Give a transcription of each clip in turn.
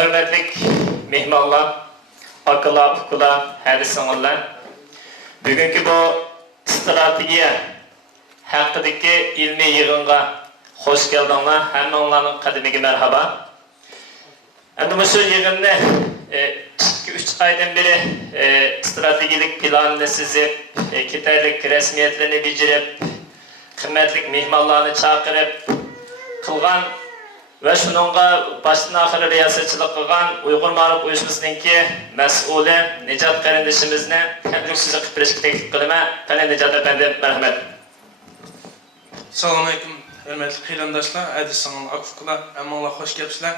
hürmetlik mehmanlar, akalar, ukular, hadi sınırlar. Bugünkü bu stratejiye hakkındaki ilmi yığınga hoş geldinler. Hem onların kademine merhaba. Endi şu yığınını 2-3 aydan beri stratejik planını sizip, yeterlik resmiyetlerini bitirip, kıymetlik mehmanlarını çağırıp, kılgan ve şununla baştan ahire riyasetçilik kılgan Uygur Mağrib uyuşmasınınki mesulü Necat kardeşimizne hem size kıpırışık teklif kılma. Kale Necat Efendi merhamet. Assalamu alaikum hürmetli kıylandaşlar, adisinin akıfkılar, emanlar hoş gelipsizler.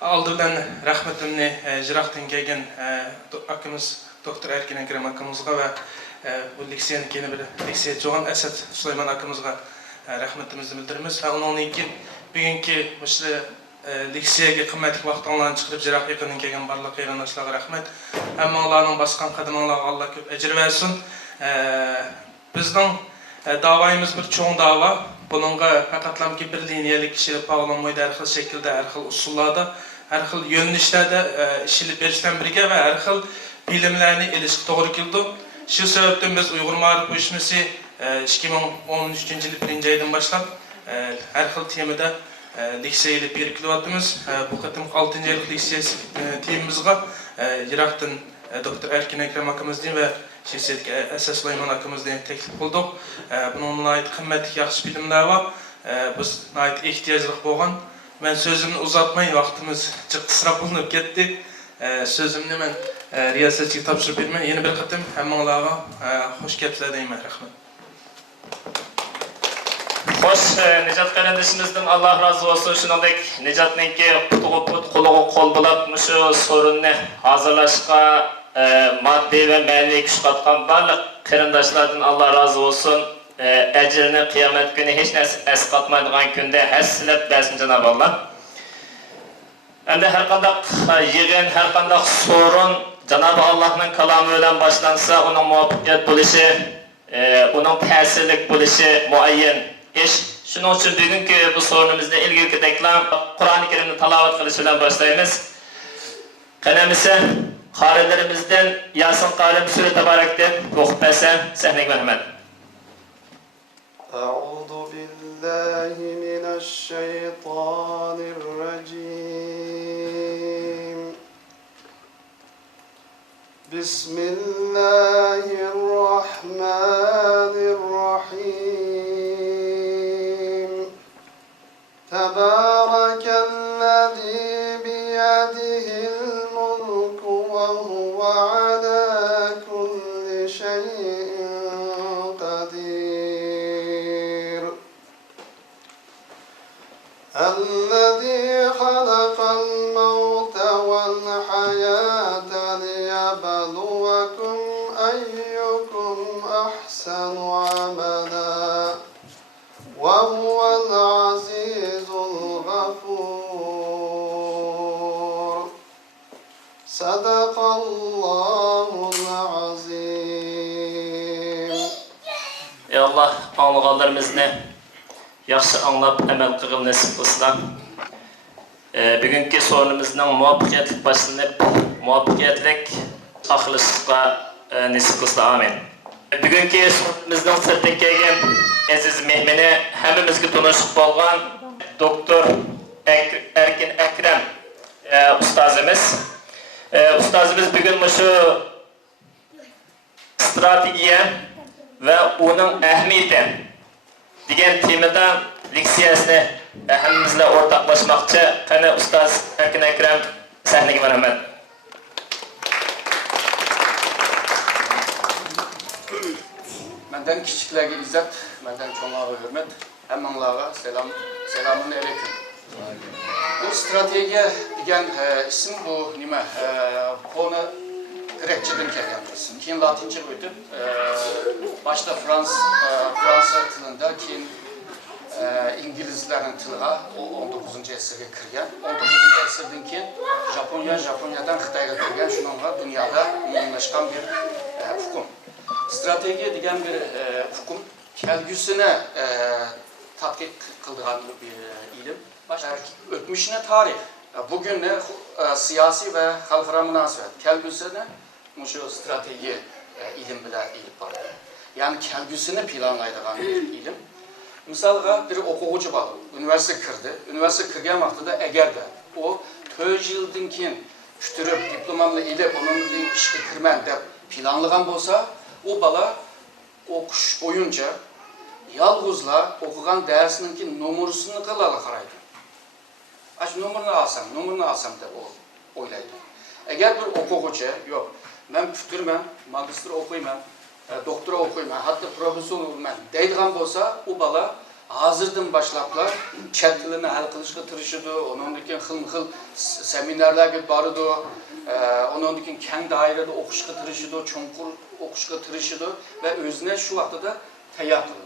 Aldı bilen rahmetimni Jirak'tan gelgen akımız Doktor Erkin Ekrem akımızga ve bu liksiyenin yeni bir liksiye Joğan Esed Süleyman akımızga rahmetimizni bildirimiz. Ve onun için bugünkü liksiyege kıymetli vaxtlarını çıkarıp Jirak yakının gelgen barlık kıylandaşlarga rahmet. Emanlarının baskan kadınlarına Allah köp ecir versin. Bizden davayımız bir çoğun dava. Bununla fakatlamki bir liniyelik kişilik bağlanmayı da her xil şekilde, her xil usullarda, her xil yönlüşlerde işilip verişten birge ve her xil bilimlerini ilişki doğru kildi. Şu sebepten biz Uygur Mağrib uyuşması 2013 yılı 1. aydan başlap her xil temada liksiyeyle bir kilovatımız. Bu katım 6. aylık liksiye temimizde Jirak'tan Doktor Erkin Ekrem akımızdan ve Şehzade Esed Süleyman akımızdan teklif bulduk. Bununla ait kıymetli yaxşı bilimler var. Biz ait ihtiyaclık boğan. Ben sözümü uzatmayın, vaktimiz kısra bulunup gitti. Sözümünü ben riyasetçiye tapşırıp vermem. Yeni bir katım hemen hoş geldiniz deyim. Rahmet. Hoş Necat kardeşimizden Allah razı olsun. Şunundaki Necat'nınki kuluğu kol bulup şu sorununu hazırlaşka maddi ve manevi güç katkan barlık kırındaşlardan Allah razı olsun. Ecrini kıyamet günü hiç es katmaydıgan günde hessilep versin Cenab-ı Allah. Hem de her kandak yığın, her kandak sorun Cenab-ı Allah'ın kalamı ile başlansa onun muvaffakiyet buluşu, onun tesirlik buluşu muayyen iş. Şunun için bugünkü bu sorunumuzda ilgili deklam Kur'an-ı Kerim'in talavat kılışıyla başlayınız. Kalemisi Karilerimizden Yasin Karim Sürü Tebarek'ten Vuhbese Sehnek Mehmet. Euzu billahi mineşşeytanirracim. Bismillahirrahmanirrahim. Tebârekellezî biyedihil mulku ve huve alâ kulli şeyin kadir. Ellezî halakal mevte vel hayâte liyebluvekum eyyukum ahsenu amela. Ve huvel azîzul gafûr. Sadakallahul azim. Ey Allah, anlığanlarımızı yaxşı anlap, əməl qığıl nəsib qılsın. Bugünkü sorunumuzun muvaffakiyetlik başlanıp, muvaffakiyetlik axılışlıqqa nəsib qılsın. Amin. Bugünkü sorunumuzun sırtın kelgen aziz mehmini hemimizge tanışıp bolgan Doktor Erkin Ekrem ustazımız. Ustazımız bugün şu stratejiye ve onun ehemmiyeti degan temada leksiyasini hemmimizle ortaklaşmakçı. Qani Ustaz Erkin Ekrem sahnege merhamet. Menden kichiklarga izzat, menden cho'nglarga hurmat, hammalarga selamun aleyküm. Bu strategiya degan ism bu nima? Konu Grekçeden kelgan ism. Keyin Latincha o'tib, başta Fransa tilida, keyin İngilizlarning tiliga 19-asrga kirgan. 19-asrdan keyin Japoniyadan Xitoyga kirgan, shuningga dunyoda umumlashgan bir hukm. Strategiya degan bir hukm kelgusini tadqiq qiladigan bir ilim. O'tmishini tarix, bugün ne siyasi ve halkara münasebet. Kelgüsünü şu strateji ilim bilen ilip var. Yani kelgüsünü planlaydıgan ilim. Misalga bir okugucu var, üniversite kırdı. Üniversite kırgan vaxtıda eğer de o 4 yıldan keyin kütürüp diplomamla ilip onun işe kirmen de planlagan bolsa, o bala okuş boyunca yalgızla okugan dersininki numarasını kılalı karaydı. Aç numarını alsam da o oylaydı. Eğer bir okugucu yok, ben kütürmen, magistr okuyman, doktora okuyman, hatta profesör olman deydigan bolsa, o bala hazırdan başlaplar chet tilini hal qilishga tirishidi, onundan xil seminerlarga boridi, onundan keng doirada o'qishga tirishidi, cho'nqur o'qishga tirishidi ve o'zini shu vaqtida tayyor qiladi.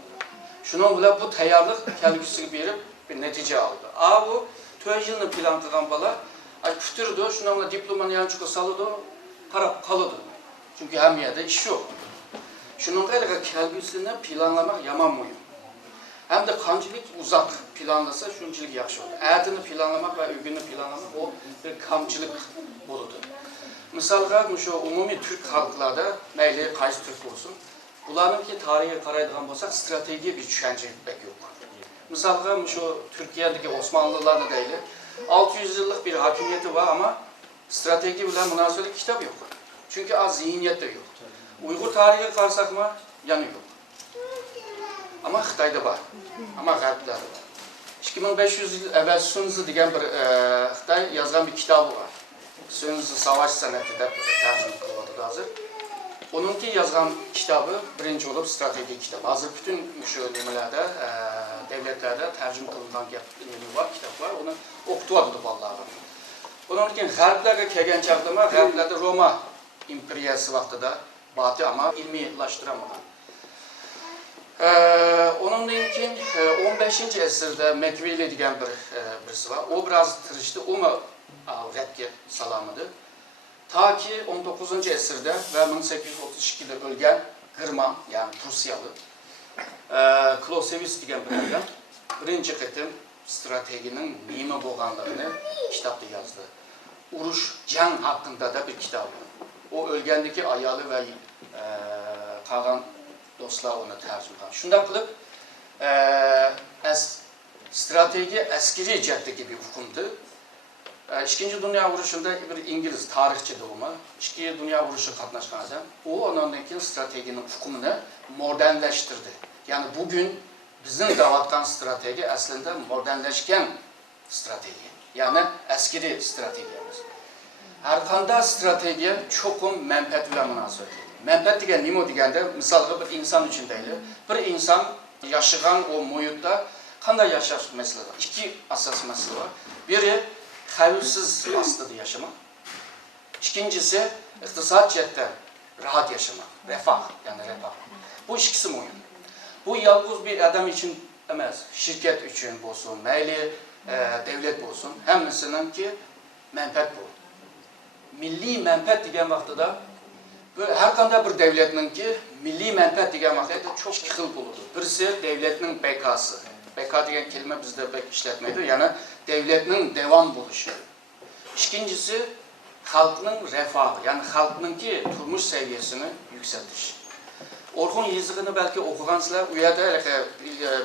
Shuning bilan bu tayyorlik kelgusiga berib bir natija oldi. Bu 4 yilni plan qilgan bola kutirdi, shuning bilan diplomani yanchiqqa soladi, qarab qoladi. Chunki hamiyada ish yo'q. Shuning bilan kelgusini planlamak yaman muhim. Hem de qanchalik uzak planlasa shunchalik yaxshi bo'ladi. Atini planlamak ve ögünni planlamak o bir kamchilik bo'ladi. Misalga şu umumiy Türk xalqlarda mayli qaysi Türk olsun, bularninki tarihiga qaraydigan bo'lsak, strategiya bir tushuncha pek yo'q. Misalga şu Türkiye'deki Osmanlılarda deyli, 600 yıllık bir hakimiyeti var ama strateji bilen münasebet kitap yok. Çünkü az zihniyet de yok. Uygur tarihi karsak mı? Yanı yok. Ama Xitay'da var. Ama G'arb'da var. 2500 yıl evvel Sun Tzu degan bir Xitay yazgan bir kitabı var. Sun Tzu savaş sanatı da tercüme kılındı hazır. Onunki yazgan kitabı birinci olup strateji kitabı. Hazır bütün şu nimelerde, devletlerde tercüme kılınan var, kitap var. Onu okutuyordu vallahi. Onunki G'arb'larga kelgan chaqdama, G'arb'larda Roma imperiyasi vaqtida Batı ama ilmiylaştıramagan. Onundan keyin 15. asırda Machiavelli degan birisi var. O biraz tirishdi, o mu redga salamidi. Ta ki 19. asırda ve 1832'de ölgen Gırman, yani Prusyalı, Clausewitz degan bir adam birinci qitim stratejinin nima bo'lganligini kitapta yazdı. Urush, jang hakkında da bir kitap. O ölgendeki ayalı ve kalan dostlar onu tercüme qilgan. Shunday qilib, strateji askeri jihatdagi bir hukmdi. İkinci Dünya Urushu'nda bir İngiliz tarihçi doğumu, İkinci Dünya Urushu qatnashgan adam, o ondan keyin stratejinin hukmini modernleştirdi. Yani bugün bizim davatkan strateji aslında modernleşken strateji. Yani askeri stratejimiz. Her qanday strateji çokum menfaat bilan münasebet. Menfaat degan nima deganda, misalga bir inson uchun deyli, bir inson yashagan o muhitda qanday yashash masalasi. İki asas masala var. Biri xavfsiz ostida yaşamak. İkincisi iqtisod jihatdan rahat yaşamak, refah, yani refah. Bu ikisi muhim. Bu yalnız bir adam için emas, şirket için olsun, mayli devlet olsun, hemmisininki menfaat bu. Milli menfaat degan vaqtida her qanday bir devletninki milli menfaat degan vaqtida çok xil bo'ladi. Birisi devletning bekası. Beka degan kelime bizde pek işletmeydi. Yani devletinin devam buluşu. İkincisi halkının refahı. Yani halkınınki turmuş seviyesini yükseltiş. Orhun yazıqını belki okugansızlar, u yerda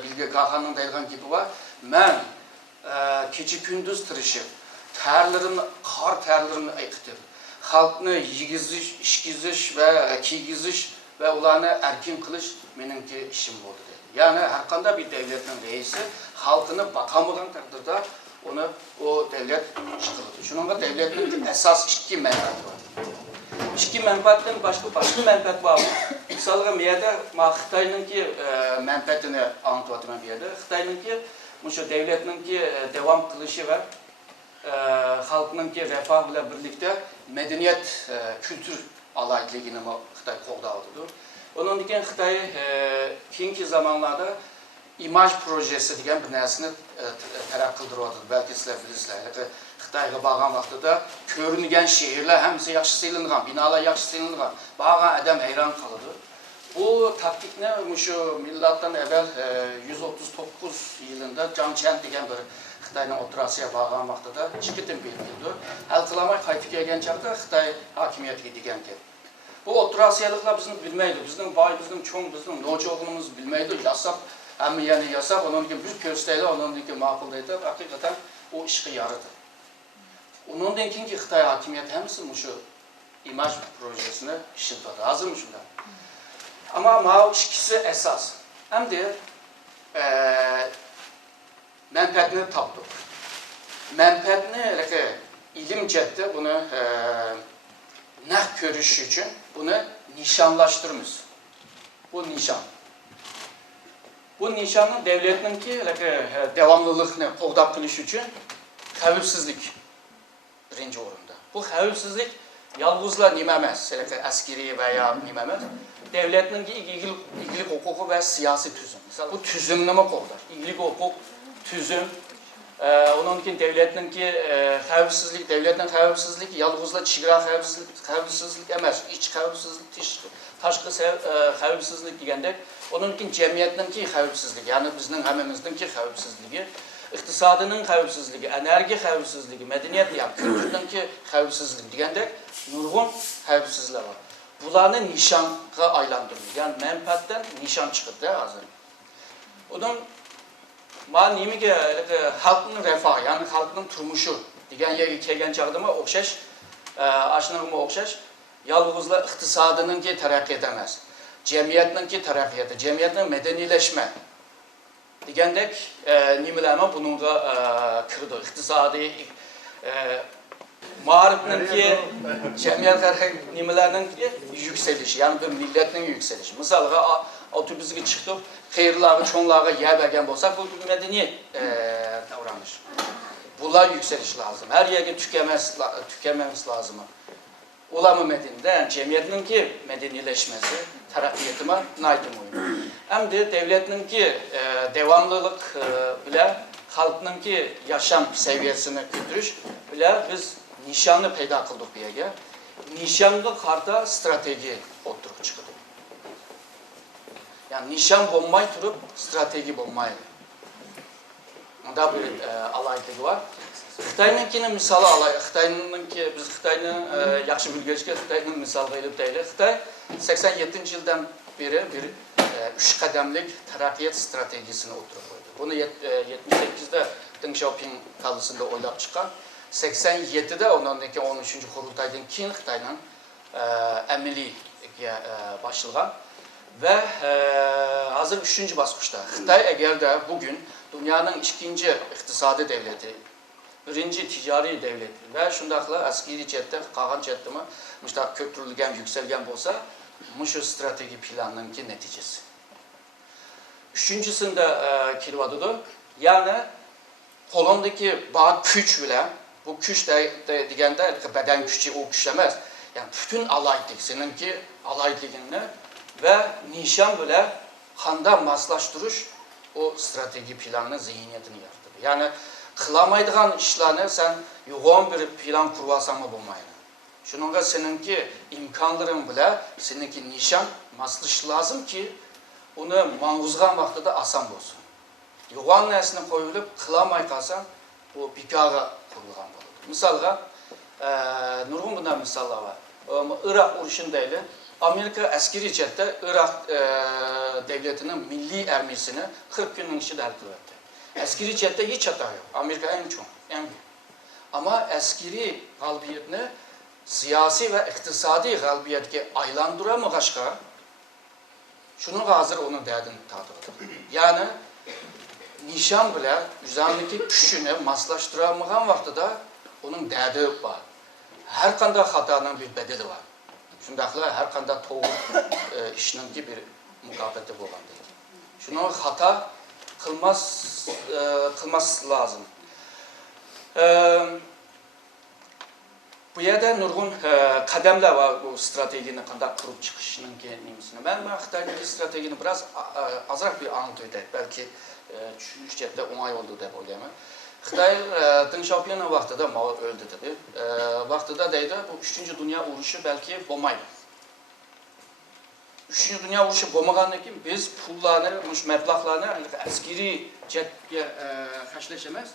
Bilge Kağan'ın deyilgan gibi var. Men kecha kunduz tirishib, qor terlerini ayqitib, xalqni yegizish, ishgizish va kiygizish va ularni erkin qilish meningki ishim bo'ldi dedi. Yani her qanday bir devletin reisi halkını bakamagan takdirde onu o devlet çıkıldı. Şununla devletin esas iki menfaat var. İki menfaattan başka menfaat var mı? Misalga bir yerde Xitay'ınki menfaatini anlatıyorum bir yerde. Xitay'ınki şu devletinki devam kılışı ve halkınki refah ile birlikte medeniyet, kültür alaytligini Xitay qo'llaydi. Onun için Xitay keyingi zamanlarda imaj projesi degan bir narsani taraf qildiryapti. Belki sizlar bilasizlar. Xitayga borgan vaqtida ko'ringan shaharlar hammasi yaxshi silingan, binolar yaxshi silingan. Borgan adam hayron qoldi. Bu taktikni şu millatdan evvel 139 yılında Jiang Chen degan bir Xitayning O'rta Osiyo bag'an vaqtida chiqitim berdi. Hal qilmay qaytib kelgan chaqda Xitoy hokimiyatiga deganki. Bu O'rta Osiyoliklar bizni bilmaydi. Bizning boy, bizning cho'ng, bizning nocha o'g'limiz bilmaydi. Yasab, hamma yana yasab, undan keyin bir ko'rsataylar, undan keyin ma'qul deydi. Haqiqatan o ishga yaradi. Undan keyingi Xitoy hokimiyati hammasi shu imaj projesini ishlatadi. Hozirmi shunda? Ama bu ikisi esas. Hem de menfaatini tapdık. Menfaatini ilim cəhdə bunu nəh görüş üçün bunu nişanlaşdırmış. Bu nişan. Bu nişanın devletinin ki devamlılığını qoğdab qilish üçün xavfsizlik birinci orunda. Bu xavfsizlik yalnızla nima emas, askeri veya nima emas. Devletinin iyilik hukuku ve siyasi tüzüm. Mesela bu tüzümleme qoğdar. İyilik hukuk, tüzüm. Onun için devletinin ki xavfsizlik, devletin xavfsizlik yalnızla çiğra xavfsizlik emas, iç xavfsizlik, taşqı xavfsizlik degende. Onun için cemiyetinin ki xavfsizlik, yani bizning hammamizning ki xavfsizligi, iqtisodning xavfsizligi, enerji xavfsizligi, medeniyet yani kültürning ki xavfsizlik degende nurg'un xavfsizliklar var. Bularını nişanğa aylandırıyor. Yani menfaatten nişan çıktı hazır. Onun bana neymi ki halkın refahı, yani halkın turmuşu diyen yeri kelgen çağdığıma okşaş, aşınırıma okşaş, yalnızla iktisadının ki terakki edemez. Cemiyetinin ki terakki edemez. Cemiyetinin medenileşme. Digendek neymilerime bununla kırdı. İktisadi, Mağribinin ki, cemiyet nimelerinin ki yükselişi, yani bir milletin yükselişi. Mesela otobüsüge çıktık, hayırları, çoğunları yer vergen olsak, bu medeni davranış. Bunlar yükseliş lazım. Her yere tükenmemiz lazım. Ulamı medenide, yani cemiyetinin ki medenileşmesi, terakkiyetime naydım oyun. Hem de devletinin ki devamlılık bile, halkının ki yaşam seviyesini götürüş bile biz nişanlı peyda kıldık bir yere. Nişanlı karta strateji oturup çıktık. Yani nişan bulmay durup strateji bulmay. Onda bir alaylığı var. Xitay'ınkinin misalı alay. Xitay'ınki biz Xitay'ını yaxşı bilgecek Xitay'ının misalı verip değil. Xitay 87. yıldan beri bir 3 kademlik terakkiyat stratejisini oturup koydu. Bunu 78'de Deng Xiaoping kalısında oylap çıkan. 87'de ondan 13. kurultaydan keyin Xitay'ın əmiliyə başlayan ve hazır 3. basqışda. Xitay eğer de bugün dünyanın 2. iqtisadi devleti, 1. ticari devleti ve şundaqla askeri cəhətdə, qalan cəhətdəmi müştaq köpürülgən, yükselgen olsa, şu strateji planının ki neticesi. 3.sinde kilvadıdır. Yani kolondaki bağ güç bile, bu güç de digende beden gücü o güçlemez. Yani bütün alaylık, seninki alaylığını ve nişan bile kanda maslaştırış o strateji planının zihniyetini yaratır. Yani kılamaydıgan işlerini sen yoğun bir plan kurvasan mı bulmayın. Şununla seninki imkanların bile, seninki nişan maslaş lazım ki onu mağuzgan vaxtı da asan olsun. Yoğun nesine koyulup kılamay kalsan o bikağa kurulgan olur. Misalga, nurgun bundan misallar var. Irak uruşundaydı. Amerika askeri cəhətdə Irak devletinin milli ermisini 40 günün içinde əldə etdi. Askeri cəhətdə hiç hata yok. Amerika en çok, en büyük. Ama askeri qalbiyyətini siyasi ve iktisadi qalbiyyətə aylandıramamışqa, şunun hazır onun dərdini tadıqdır. Yani nişan bile üzerindeki gücünü maslaştıramağın vaxtı da onun dərdi var. Her kanda hatanın bir bedeli var. Şundaqla her kanda doğru işinin ki bir mukabeti olan değil. Şunu hata kılmaz lazım. Bu yerde nurgun kademler var bu stratejinin kanda kurup çıkışının kendisine. Ben Xitay'daki stratejini biraz azrak bir anlatıyordum. Belki düşünüş cəhətdə 10 ay oldu da olayamı. Xitay Deng Xiaoping'in vaxtıda öldü tabi. Vaxtıda deydi bu 3. Dünya uğruşu belki bomaydı. 3. Dünya uğruşu bomağandan ki biz pullarını, məblağlarını askeri cəhətə xərcləşəməz.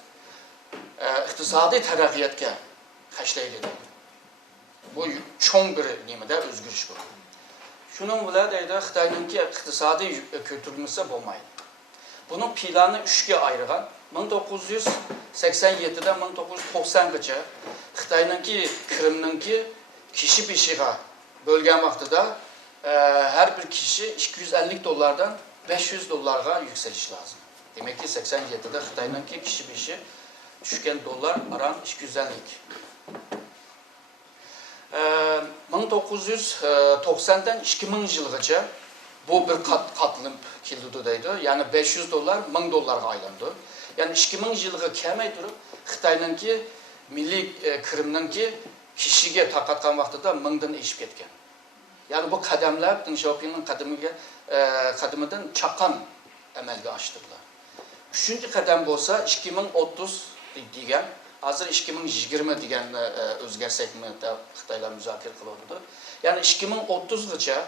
iqtisodiy taraqqiyotga qashlaydi. Bu cho'ng bir nimada o'zgarish bu. Shuning bilan deydi Xitoyninki iqtisodiy ko'tarilmasa bo'lmaydi. Buning planini 3 ga ayirgan. 1987dan 1990gacha Xitoyninki Krimninki kishi beshiga bo'lgan vaqtida her bir kişi 250 dolardan 500 dolarga yükseliş lazım. Demek ki 87'de Xitoyninki kişi beshi düşken dolar aran 250. 1990'dan 2000 yılgacha bu bir katılım kildi deydi. Yani 500 dolar 1000 dolarga aylandı. Yani 2000 yılga kelmey turib Xitoyninki milliy Krimninki kishiga tarqatgan vaqtida 1000dan eshib ketgan. Yani bu kademler Deng Xiaoping'in kademinden çakan amalga oshirdilar. 3-chi qadam bo'lsa 2030 degan, hozir 2020 deganni o'zgarsak-mi deb Xitoylar muzokara qilyapti. Yani 2030gacha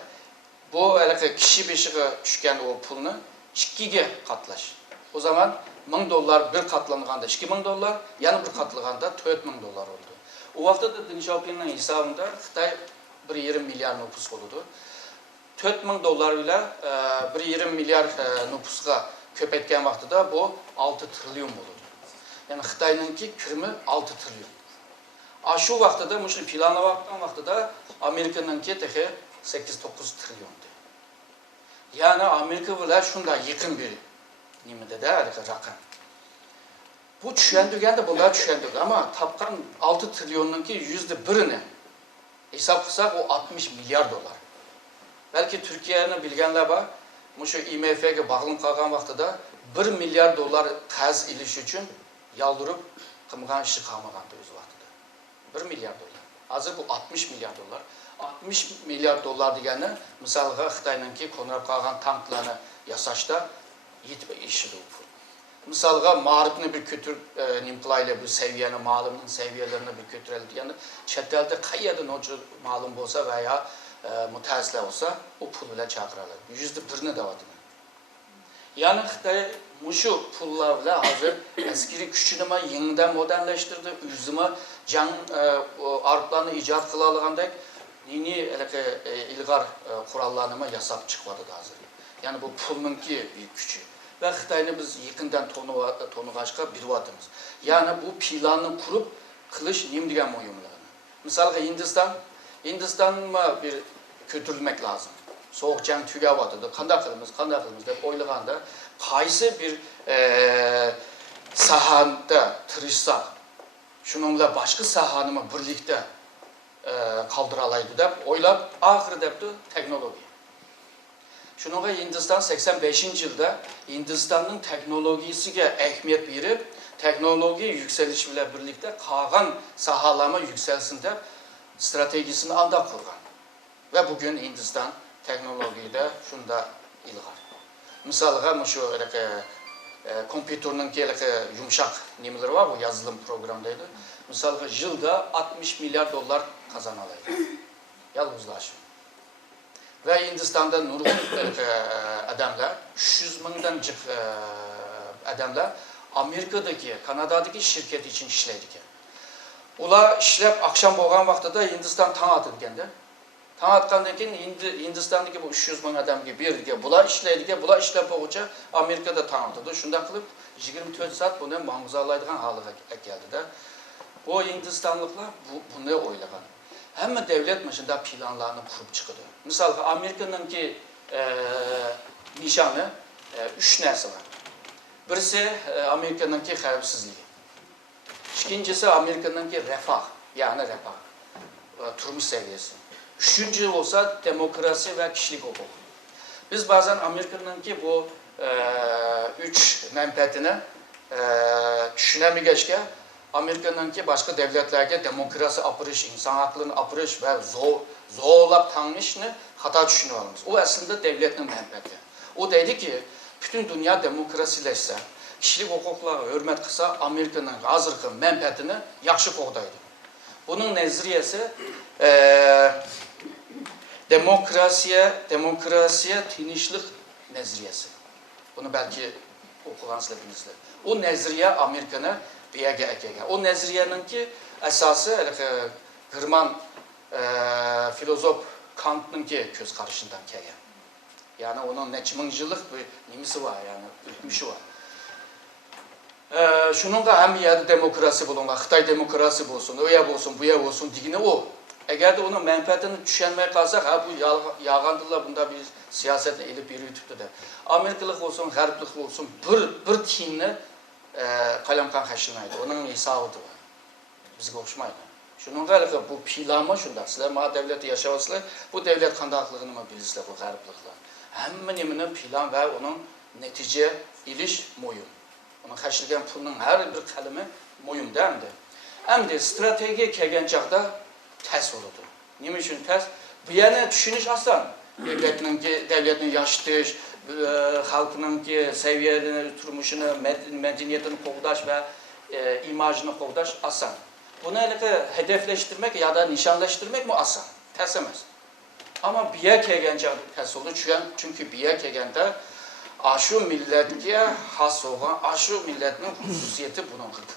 bu kishi beshiga tushgan o pulni 2 ga qatlash. O zaman 1000 dolar bir qatlanganda 2000 dolar, yana bir qatlaganda 4000 dolar oldu. O vaqtda Deng Xiaoping'in hisobida Xitoy 1,5 milyar nüfus oldu. 4000 dolar ile 1,5 milyar nüfusga köpetken vaxtıda bu 6 trilyon oldu. Yani Xitoyninki kirimi 6 trilyon. Şu vaxtıda, müşri planla vaxtıda Amerika'nınki tehe 8-9 trilyondu. Yani Amerika bilan şunda yakın bir nimede de rakam. Bu düşendirgende bunlar düşendirdi ama tapkan 6 trilyonunki %1'ini hesap kısak o 60 milyar dolar. Belki Türkiye'nin bilgenler var. Şu IMF'ye bağlılık kalkan vaxtıda 1 milyar dolar qaz iliş için yaldırıp kımgan işi kalmagandı öz vaxtıda. 1 milyar dolar. Hazır bu 60 milyar dolar. 60 milyar dolar degeni misalga Xitoyninki konrab kalgan tanklarını yasaşta yetme işi de bu. Misalga mağribini bir kötür nimklayla bir seviyeni, malımın seviyelerini bir kötüreldi. Yani çetelde kayyadın hoca malum olsa veya mütehassisler olsa o pul ile çağırırlar. %1'ini de vadı. Yani Xitoy muşu pullarla hazır askeri güçünü yeniden modernleştirdi. Üzüme can arplarını icat kılalıgandek yeni ilgar kurallarını yasap çıkmadı da hazır. Yani bu pulunki büyük gücü. Ve Xitoyni biz yakından tonuğaşqa bir vatımız. Yani bu planını kurup kılıç neyim degan moyumlarını. Mesela Hindistan'a bir kötürülmek lazım. Soğuk can tüge vatıdı. Qanday qilamiz deb o'ylaganda qaysi bir sahanda tirishsak, shuningla boshqa sahani birlikda qaldira oladi deb o'ylab, oxiri debdi texnologiya. Şununla Hindistan 85 yılda Hindistan'ın teknolojisiga ahamiyat verip teknoloji yükseliş ile birlikte kalan sahalama yükselsin de stratejisini anda kurgan. Ve bugün Hindistan teknolojide şunda ilgar. Misalga şu kompütürün yumuşak nimeleri var, bu yazılım programdaydı. Misalga yılda 60 milyar dolar kazanalaydı. Yalnızlaşın. Ve Hindistan'da nurg'un adamlar, 300 mingdan jiq adamlar Amerika'daki, Kanada'daki şirket için işleydi. Ular işlep akşam bo'lgan vaqtida Hindistan tang atılganda. Tang atgandan keyin Hindistan'daki bu 300 ming adamga berdi. Bular işleydi, bular işlep bo'lguncha Amerika'da tang atıldı. Shunda qilib 24 saat buni mang'uzalaydigan holiga keldi. Bu Hindistanlıklar bunu o'ylagan. Hamma devlet maşında planlarını kurup çıkıyor. Mesela Amerika'nınki nişanı 3 narsa var. Birisi Amerika'nınki xavfsizliği. İkincisi Amerika'nınki refah, yani refah, turmuş seviyesi. Üçüncü olsa demokrasi ve kişilik hukuk. Biz bazen Amerika'nınki bu 3 menfaatini düşünemeyeceğken Amerika'nınki başka devletlerge demokrasi apırış, insan haklarını apırış ve zorlap tanışını hata düşünüyoruz. O aslında devletin menfaati. O dedi ki, bütün dünya demokrasileşse, kişilik hukuklara hürmet kılsa Amerika'nın hazırki menfaatini yaxşı qoğdaydı. Bunun nezriyesi demokrasiye tinişlik nezriyesi. Bunu belki okugansınızlar. O nezriye Amerika'nı biyaga ekegan. O nazariyaninki asosi German filozof Kant'ninki ko'z qarashidan kelgan. Yani onun neçe ming yillik bir nimisi var, yani o'tmishi var. Şununla hem yerde demokrasi bulunma, Xitay demokrasi bulsun, o ya bulsun, bu ya bulsun digini o. Eğer de onun menfaatini düşünmeye kalsak, ha bu yağandılar bunda bir siyasetle elip bir yürütüptü de. Amerikalık olsun, Garblik olsun, bir tiyinle kalamkan kaşınaydı. Onun hesabıdı var. Bizge okşumaydı. Şununla bu planma şunda. Sizler ma devleti yaşavasılar, bu devlet kandaklığını mı bilirler bu Garblikler. Hemen yeminin plan ve onun netice iliş moyum. Onun kaçırgan pulunun her bir kalemi moyum değil mi? Hem de strateji kelgen çağda ters oldu. Nime için ters? Bu yana düşünüş asan. Devletin yaşatış, halkının ki seviyelerini, turmuşunu, medeniyetini qoğdaş ve imajını qoğdaş asan. Bunu hedefleştirmek ya da nişanlaştırmak mı asan? Ters emez. Ama biye kelgen çağda ters oldu. Çünkü biye kelgende aşı milletke has olan, aşı milletin hususiyeti bunun kırdı.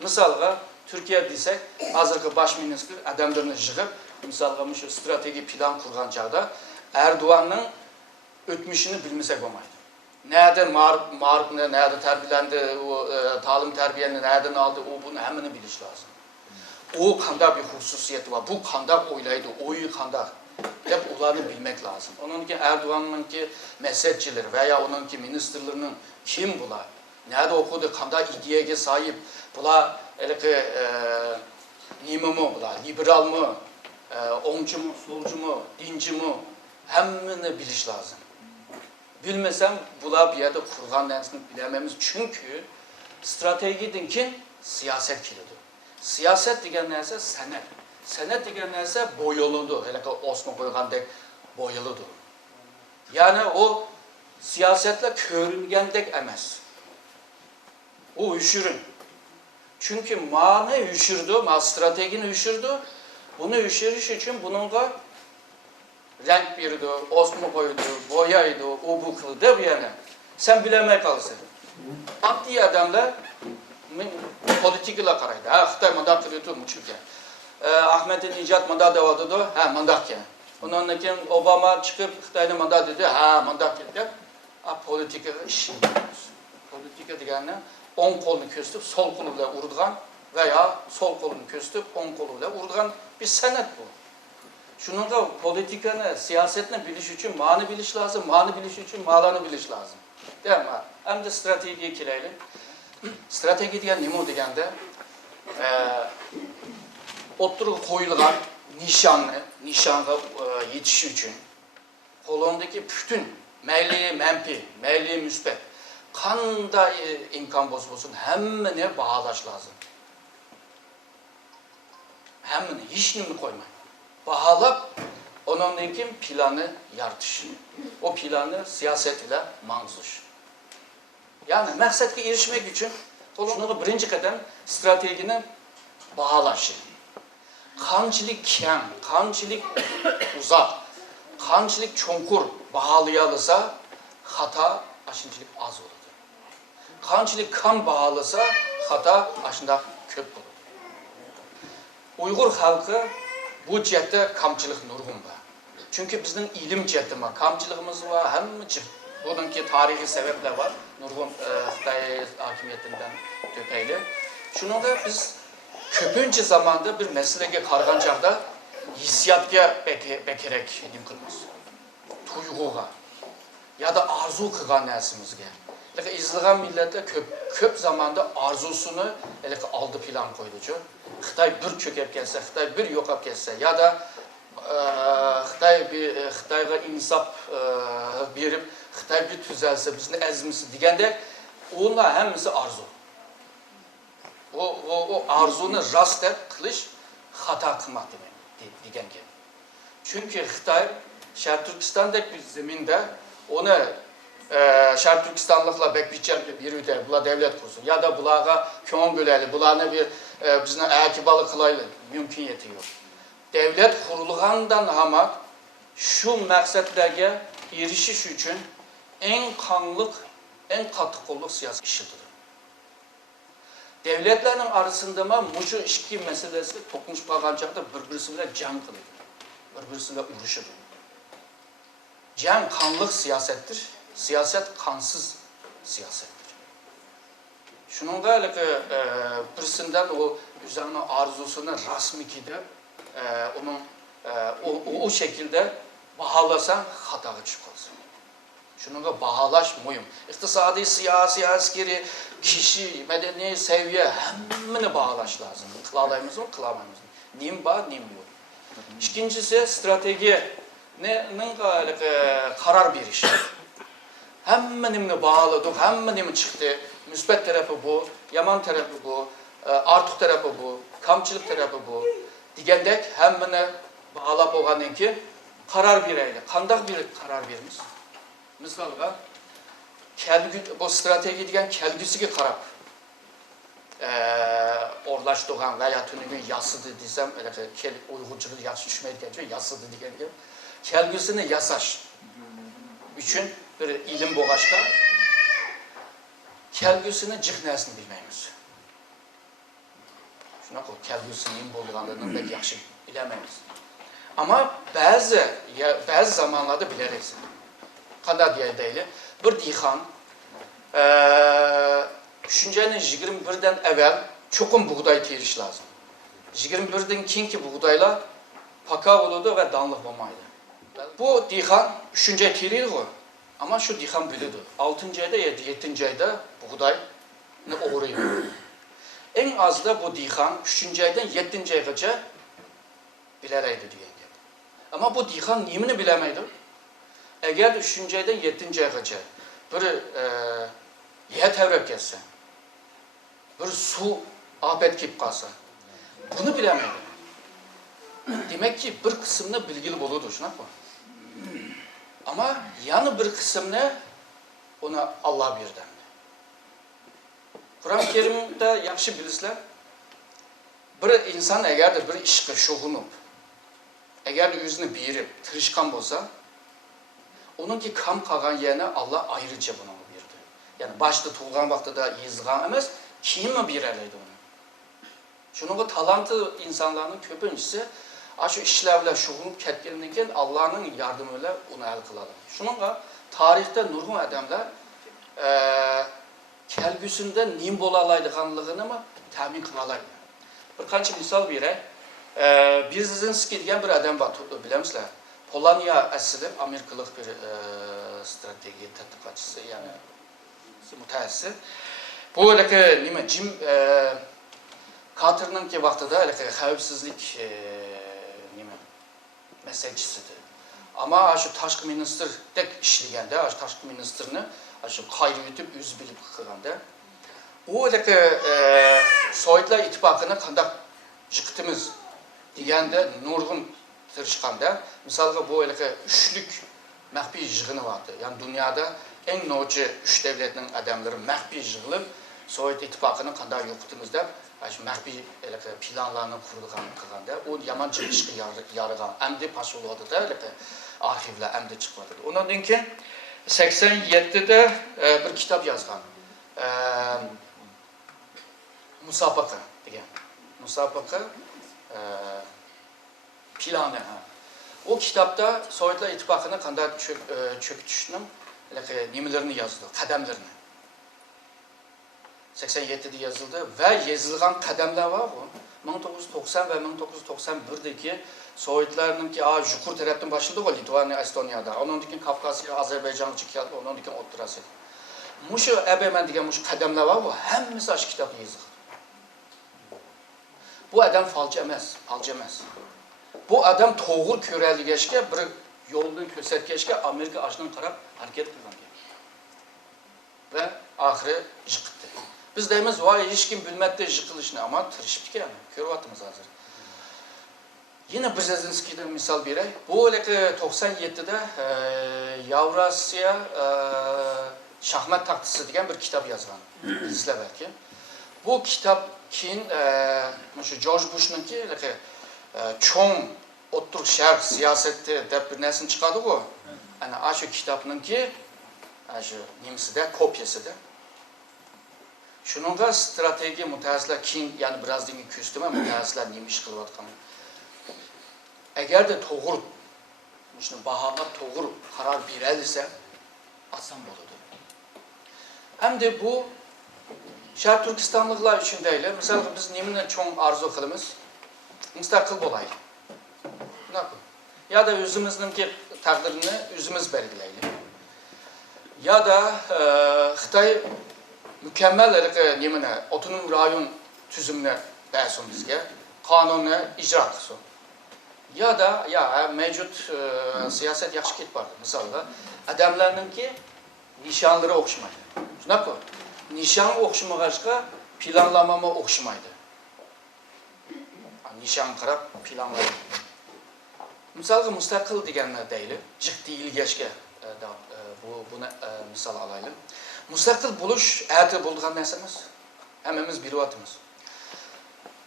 Misalga Türkiye desek, hazırki baş minister adamlarını yığıp, misalga şu strateji plan kurgan çağda Erdoğan'ın ötmüşünü bilmesek olmaydı. Nereden marifine, nerede terbiyendi, o talim terbiyeni nereden aldı, o bunu hemen biliş lazım. O kanda bir hususiyeti var, bu kanda oylaydı, oyu kanda. Hep onları bilmek lazım. Onunki Erdoğan'ınki mezhepçileri veya onunki ministerlerinin kim bular? Nerede okudu, kanda ideyeye sahip? Bular nime mi bular? Liberal mı? Oncu mu? Solcu mu? Dinci mi? Hemini biliş lazım. Bilmesem bular bir yerde kurgan dersini bilememiz. Çünkü stratejidin ki siyaset kilidi. Siyaset degen neyse senet. Senet degen neyse boyuludu. Hele ki Osman koygandek boyuludu. Yani o siyasetle körüngendek emez. O üşürün. Çünkü ne üşürdü, stratejini üşürdü. Bunu üşürüş için bununla renk birdi, Osman koydu, boyaydı, o bu kıldı bir yana. Sen bilemeye kalsın. Akli adamlar politikayla karaydı. Ha, Xitay mandat kılıyordu muçukken. Ahmet'in icat mandat devadı da, ha mandat yani. Ondan sonra Obama çıkıp Xitay'ın mandat dedi, ha mandat dedi. Ha politika iş. Politika degeni on kolunu köstüp sol koluyla vurduğun veya sol kolunu köstüp on koluyla vurduğun bir senet bu. Şununla politikanı, siyasetini biliş için mani biliş lazım, mani biliş için malanı biliş lazım. Değil mi? Hem de strateji ikileyelim. Strateji diyen nimo degende oturup koyulgan nişanlı yetiş için kolundaki bütün meyli menfi, meyli müsbet kanda imkan bozulsun hemmine bağlaş lazım. Hemmine hiç nimi koymayın. Bahalap onunki planı yartış. O planı siyaset ile manzuş. Yani məqsədə erişmək için şunu birinci kadem stratejinin bahalaşı. Kançilik kən, kançilik uzak, kançilik çonkur bahalayalıysa hata aşınçilik az olur. Kançilik kan bahalısa hata aşında köp olur. Uygur halkı bu cihette kamçılık nurgun var. Çünkü bizim ilim ciheti var, kamçılığımız var, hem bununki tarihi sebepler var. Nurgun Xitay hakimiyetinden töpeyli. Şununla biz köpünce zamanda bir meseleye kargan çağda hissiyatga bekerek kılmaz. Tuyguğa ya da arzu kılgan nersimizge. İzleyen millete köp zamanda arzusunu aldı plan koyducu. Xitay bir çökep gelse, Xitay bir yokap gelse ya da Xitayga insap berip Xitay bir tüzelse bizni ezmisi degende onlar hemisi arzu. O arzunu rast kılış hata kılmak degen ki. Çünkü Xitay Şark Türkistan'daki bir zeminde onu Şark Türkistanlıkla bekbitçen bir ülke, bula devlet kursun ya da bulağa kön göleli, bulağına bir bizine akibalı kılaylı mümkün yetiyor. Devlet kurulğandan hamak şu məqsədlərə erişiş üçün en kanlıq, en katı kolluk siyasi işidir. devletlerin arasında mı muşu işki meselesi tokunuşup kalgan çağda birbirisiyle can kılıyor. Birbirisiyle uğraşır. Can kanlık siyasettir. Siyaset kansız siyasettir. Şununla birisinden o üzerine arzusunu rasmi gidip onun o şekilde bahalasan hataga çıkarsın. Şununla bahalaş mühim. İktisadi, siyasi, askeri, kişi, medeni seviye hemmini bahalaş lazım. Kılalayımız mı, kılamayımız mı? Nim ba, nim yok. İkincisi strateji'nin karar veriş. Hemmini bağladık, hemmini çıktı. Müsbet tarafı bu, yaman tarafı bu, artık tarafı bu, kamçılık tarafı bu. Degендek hemmini bağlap olgandan ki karar vereydi. Kandak bir karar vermiş. Misalga, bu strateji degen kelgüsüge karap orlaştırgan veya tünügün yasıdı desem, Uygurculuğu yaxşı düşmeyken yasıdı degen kelgüsünü yasaş üçün bir ilim boğaçta kelgüsünü cıhnasını bilmeyimiz. Şuna koy, kelgüsünün im bolğanlığını pek yaxşı bilemeyiz. Ama bazı zamanlarda bileriz. Qanda diye değil. Bir dihan, 3-cinin 21'den evvel çokum buğday teriş lazım. 21'den kinki buğdayla paka olurdu ve danlık olmaydı. Bu dihan 3-cü teriydi o. Ama şu dihan bilirdi. 6-cı ayda 7-ci ayda buğday uğruyor. En az da bu dihan 3-cü aydan 7-ci aygaca bilərəydi diyen. Ama bu dihan nimini bilemeydi. Eğer 3-cü aydan 7-ci aygaca bir yer tevrep gelse, bir su afet kip kalsa, bunu bilemeydi. Demek ki bir kısmını bilgili bulurdu, şuna koy. Ama yanı bir kısmını ona Allah birden. Kur'an-ı Kerim'de yaxşı bilisizler, bir insan eğer bir işe şoğunup, eğer yüzünü birip, tırışkan olsa, onunki kam kalgan yerine Allah ayrıca bunu birdi. Yani başta tuğulgan vaxtı da yazılan emez, kimi bir eleydi onu. Şunun talantı insanların köpüncüsü, şu işlerle şoğunup ketkenlikken Allah'ın yardımıyla onu el kıladı. Şununla tarihte nurgun adamlar kelgüsünde nim bolalaydıqanlığını mı təmin kılalaydı. Bir kançı misal verək. Brzezinski diyen bir adam var, bilir misiniz? Polonya əsli, Amerikalıq bir strateji tədqiqatçısı, yani mütəəssisi. Bu Jim Carter'ın ki vaxtıda xəvfsizlik məsəlçisidir. Ama şu taşqı minister tek işləyəndə, şu taşqı ministerini şu kaydı yutub, yüz bilib qıqanda, o Sovyetler İttifakı'na kandak jıqtımız degende nurgun tırışkanda, misalga bu üçlük məxfi yığını vardı. Yani dünyada en nocu üç devletinin adamları məxfi yığılıb Sovyet İttifakı'nın kandak yoxtumuzda məxfi planlarını kurduğanda, o yaman cılışqı yarıgan, əmdi paşoladı da arxivlə əmdi çıxmadı. Ondan ki 87'de bir kitap yazgan. Musabaka degen. Musabaka planı. O kitapta Sovyetler İttifakı'na kanday çöküşünün nimelerini yazdı, kademlerini. 87'de yazıldı ve yazılgan kademler var bu. 1990 ve 1991'deki Sovyetlerin ki Jukur tarafından başladı o Litvanya, Estonya'da. Onunki Kafkasya, Azerbaycan çıkıyor, onunki Otturası. Muşu ebemen diye muş kademler var bu. Hemmisi aşk kitabı yazık. Bu adam falcı emez, falcı emez. Bu adam toğur köreli geçke, bir yolunu köset geçke, Amerika aşının karab hareket kılgan. Ve ahire jıkıttı. Biz deyimiz, vay hiç kim bilmekte jıkılışını ama tırışıp yani, kör vatımız hazır. Yine Brzezinski'den misal vereyim. Bu 97'de Yavrasya Şahmat Taxtısı diyen bir kitap yazgan. Bizler belki. Bu kitap keyin George Bush'un ki çoğun oturuq şərq siyaseti de bir nesini çıkardı o. Yani şu kitabının ki şu nimsi de kopyası da. Şununla strateji mütehassisler keyin yani biraz dingi küstüme mütehassisler neymiş iş kılıvatkan. Eğer de doğru, şimdi bahaga doğru karar verilse asan boludu. Hem de bu Şərq Türkistanlıqlar üçün deyil. Mesela biz neminle çok arzu kılımız müstakil bolaylı. Ya da özümüzün ki takdirini özümüz belgileyli. Ya da Xitay mükemmel nemine otonom rayon tüzümüne versin bizge, kanunu icra kılsın. Ya da mevcut siyaset yaxşı git vardı. Mesela adamlarının ki nişanları okşamaydı. Şuna koy. Nişan okşamağaçka planlamama okşamaydı. Nişan qarab planlaydı. Mesela müstakil degenler değil, ciddi ilgeçke buna misal alayım. Müstakil buluş, əyətə bulduğan nəsəmiz, həmimiz bir vatımız.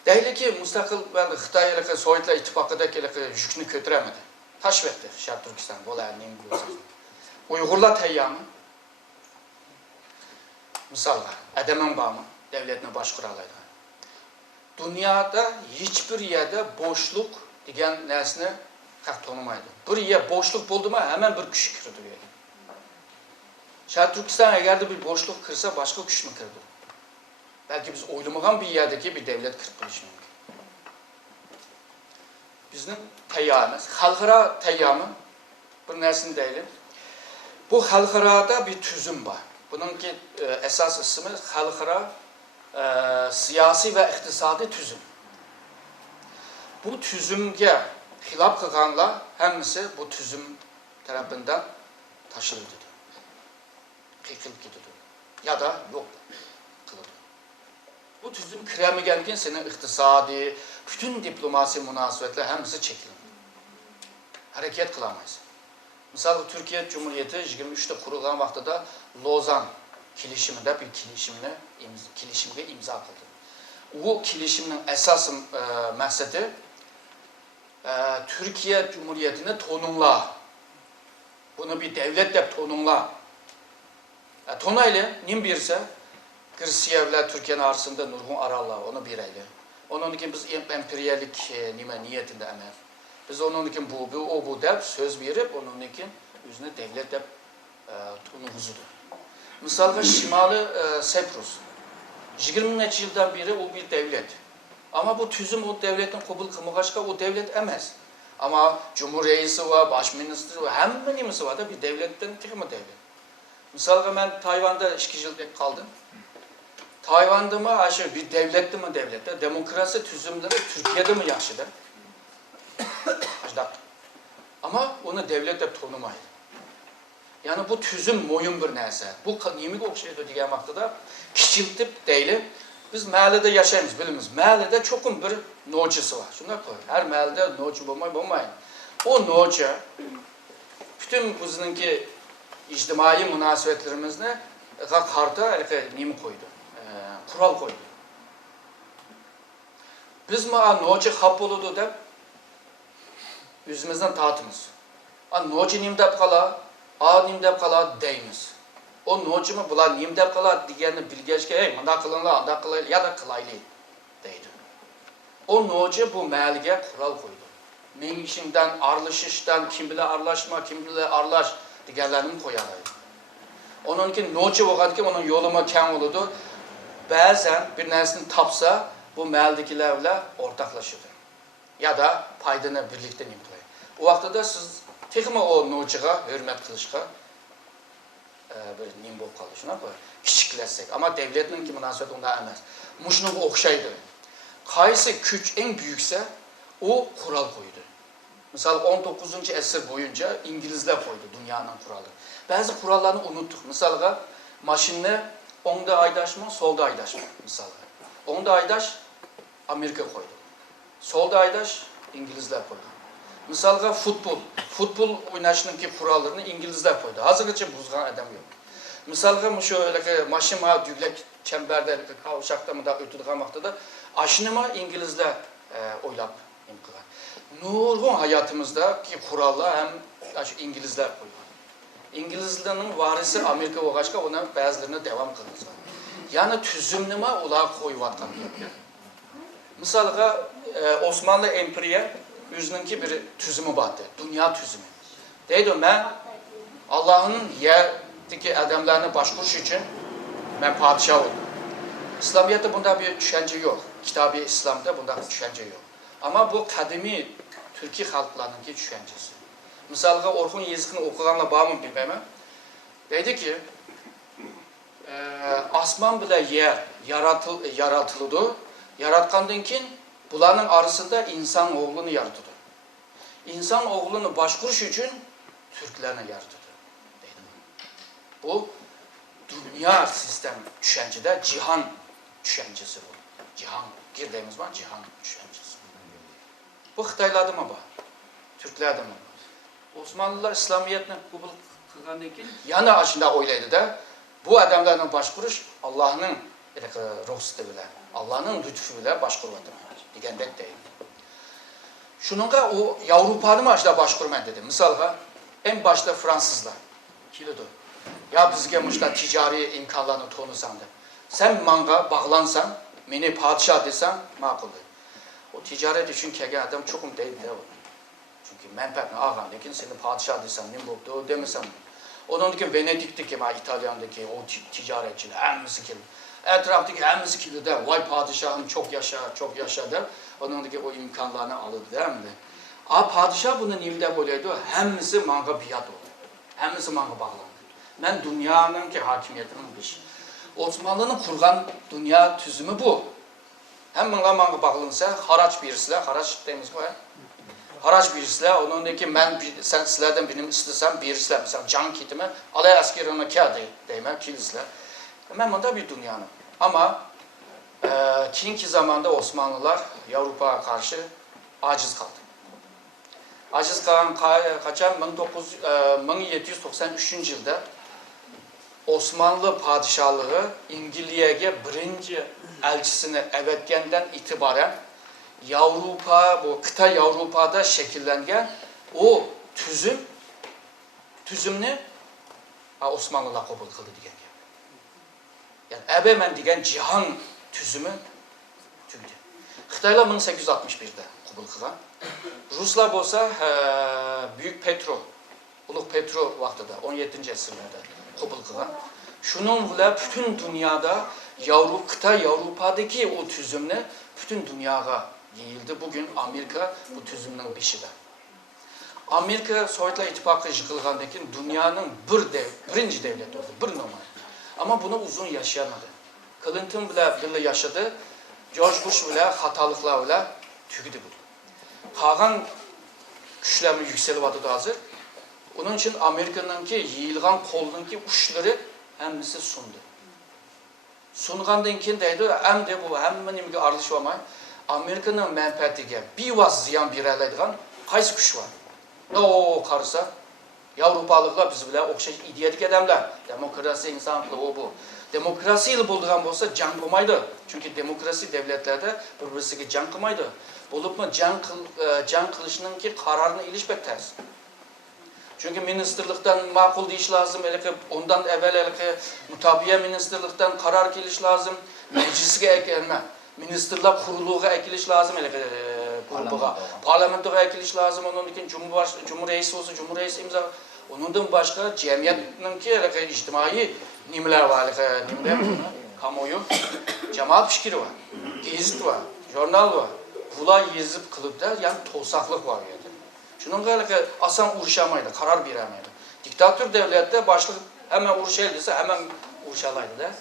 Değil ki, müstakil, ben Xitay Sovyetler İttifakı'daki yükünü götüremedi. Taş verdi Şərq Türkistan, bu ərniyim biliyorsunuz. Uygurlar teyyamı, misalga, Ədemin bağımı, devletine başkuralaydı. Dünyada hiçbir yerde boşluk degen nəsini xalq tanımaydı. Bir yer boşluk buldu mu hemen bir güç kırdı. Şərq Türkistan eğer de bir boşluk kırsa başka güç mü kırdı? Belki biz oylamagan bir yerdeki bir devlet kırpılışı mümkün. Bizim teyyamımız, halkara teyyamı bir nesini değil. Bu halkarada bir tüzüm var. Bununki esas ismi halkara siyasi ve iktisadi tüzüm. Bu tüzümge hilaf kılanlar hemisi bu tüzüm tarafından taşırıldı. Kıkılıp gidiyordu. Ya da yok kılındı. Bu tüzüm kiremigenken senin iktisadi, bütün diplomasi münasebetler hemisi çekildi. Hareket kılamayız. Mesela Türkiye Cumhuriyeti 23'te kurulan vaxtda da Lozan kilişiminde bir kilişimge imza kıldı. O kilişimin esas məqsədi Türkiye Cumhuriyeti'ni tonunla, bunu bir devlet de tonunla. Tonayla nim birse, Kırsiyevler Türkiye'nin arasında Nurhun Arallah onu bir eyle. Onun için biz emperyallik niyetinde emer. Biz onun için bu deyip söz verip onun için yüzüne devlet deyip tonumuzudur. Mesela Şimalı Seprus. 20 yıldan beri o bir devlet. Ama bu tüzüm o devletin kabul kılmakaçka o devlet emez. Ama Cumhur Reisi var, Başministri var, hem benimisi var da bir devletten tıkma devlet. Mesela ben Tayvan'da 2 yıl kaldım. Tayvan'da mı aşağı bir devletti mi devlette? Demokrasi tüzümleri Türkiye'de mi yaşıdır? Ama onu devlet de tanımaydı. Yani bu tüzüm moyun bir neyse. Bu yemek okşaydı diyen vaxtıda kiçiltip değil. Biz mahallede yaşayımız bilimiz. Mahallede çokun bir noçası var. Şuna koy. Her mahallede noçu bulmayın. O noça bütün bizimki ictimai münasebetlerimizde karta nemi koydu. Kural koydu. Biz mi noça hap oludu da yüzümüzden taatımız. Noça nim dep kala, nim dep kala deyimiz. O noça mı bular nim dep kala diğerini bilgeçke hey manda kılınla, anda kılayla ya da kılaylı deydi. O noça bu mahallige kural koydu. Men işimden, arlaşıştan, kim bile arlaşma, kim bile arlaş diğerlerini koyalaydı. Onun için noça vaxtki onun yoluma ken oludu. Bazen bir nesini tapsa bu mahaldekilerle ortaklaşırdı. Ya da paydını birlikte nimtlayı. O vaxtda da siz tekme o noçağa hürmet kılışqa bir nim bolup kaldı. Şuna koy. Kiçikləsək. Ama devletin ki münasebet onda emez. Muşunu okşaydı. Kayısı güç en büyükse o kural koydu. Mesela 19. əsr boyunca İngilizler koydu dünyanın kuralı. Bazı kurallarını unuttuk. Mesela maşinle onda aydaşma, solda aydaşma. Mesela. Onda aydaş Amerika koydu. Solda aydaş İngilizler koydu. Mesela futbol oynayışındaki kurallarını İngilizler koydu. Hazırlıca buzgan adam yok. Mesela şöyle maşina düğlek çemberde kavşakta mı da ötüdüğün vaxtada aşınıma İngilizler oylap imkılar. Nurgun hayatımızdaki kurallar hem İngilizler koydu. İngilizlerin varisi Amerika ve başka ona bazılarına devam kılınır. Yani tüzümnüme ular koyuvatkan diyor. Misalga Osmanlı Empiriye özününki bir tüzümü vardı. Dünya tüzümü. Deydi ben Allah'ın yerdeki adamlarını başkuruş için ben padişah oldum. İslamiyet'te bunda bir düşünce yok. Kitab-ı İslam'da bunda düşünce yok. Ama bu kadimi Türkiye halklarınınki düşüncesi. Misalga Orhun Yazık'ını okuganla bağımın bilmem. Deydi ki asman bile yer yaratıldı. Yaratkandan kin bulanın arasında insan oğlunu yaratıdı. İnsan oğlunu başkuruş için Türklerini yaratıdı. Bu dünya sistem düşüncede cihan düşüncesi bu. Cihan, girdiğimiz var cihan düşüncesi. Bu Xitaylarda mı var? Türklerde mi var? Osmanlılar İslamiyet'le kabul kılgandan kin yana aşında oylaydı da bu adamların başkuruş Allah'ın ruhsatı bile, Allah'ın lütfu bile başkuruvadı. Digendek değil. Şununla o Avrupa'nın aşında başkurman dedi. Misalga en başta Fransızlar. Kilido. Ya bizge muşta ticari imkanlarını tonusan da. Sen manga bağlansan, beni padişah desen makuldu. O ticaret için kegen adam çokum değil de o. Çünkü menfaatine ağam, lakin seni padişah desen ne buldu demesem. Onun için Venedik'teki, İtalyan'daki o ticaretçiler, hemisi kirli. Etraftaki hemisi kirli de, vay padişahım çok yaşa der. Onun için o imkanlarını alır değil mi? Padişah bunu nimde böyleydi, hemisi manga biat oldu. Hemisi manga bağlandı. Ben dünyanın ki hakimiyetinin bir şey. Osmanlı'nın kurgan dünya tüzümü bu. Hem manga bağlanırsa haraç birisler, haraç demiz bu ya. Haraç birisler, onun için ben sen sizlerden benim istesem birisler, mesela can kitimi, alay askerine kâdı deyme, kilisler. Ben bunda bir dünyanın. Ama kinki zamanda Osmanlılar Avrupa'ya karşı aciz kaldı. Aciz kalan kaçan 1793 yılda Osmanlı padişahlığı İngiltere'ye birinci elçisini evetkenden itibaren Avrupa, bu kıta Avrupa'da şekillengen o tüzümünü Osmanlılar kabul kıldı diyen. Yani ebemen diyen cihan tüzümü tüydü. Xitaylar 1861'de kabul kılan. Ruslar olsa Büyük Petro, Uluk Petro vaxtıda 17. əsrlərdə kabul kılan. Şununla bütün dünyada kıta Avrupa'daki o tüzümünü bütün dünyaya yayıldı. Bugün Amerika bu tüzümün peşinde. Amerika Sovyetler İttifakı yıkılgandaki dünyanın birinci devleti oldu, bir numara. Ama bunu uzun yaşayamadı. Clinton bile yaşadı, George Bush bile hatalıklar bile tüküdü bu. Kalan güçlerini yükselip adı da hazır. Onun için Amerika'nın ki yayılgan kolunun ki uçları hemisi sundu. Sungandan kin deydi, hem de bu hem benim ki aralışmamay. Amerika'nın menfaatiga bir vaz ziyan bireleydiğen qaysı güç var? Ne o karısa? Avrupalıklar biz bile okşay ideyedik adamlar. Demokrasi, insanlığı o bu. Demokrasiyle bulduğun olsa can kılmaydı. Çünkü demokrasi devletlerde birbirisi can kılmaydı. Bulup mu can kılışının ki kararını ilişmek ters. Çünkü ministerlikten makul deyiş lazım. Ondan evvel mutabiye ministerlikten karar geliş lazım. Meclisine eklenme. Ministerler kuruluğa ekiliş lazım. Parlamentoya ekiliş lazım. Onun için Cumhurreisi olsa Cumhurreisi imza. Ondan başka cemiyetin ki içtimai nimeler var. Kamuoyu. Cemaat fikri var. Gezit var. Jurnal var. Bula yazıp kılıp da yani tosaklık var. Şunun kadar asan uğraşamaydı, karar veremeydi. Diktatör devlette başlık hemen uğraşaydıysa hemen uğraşalaydı da.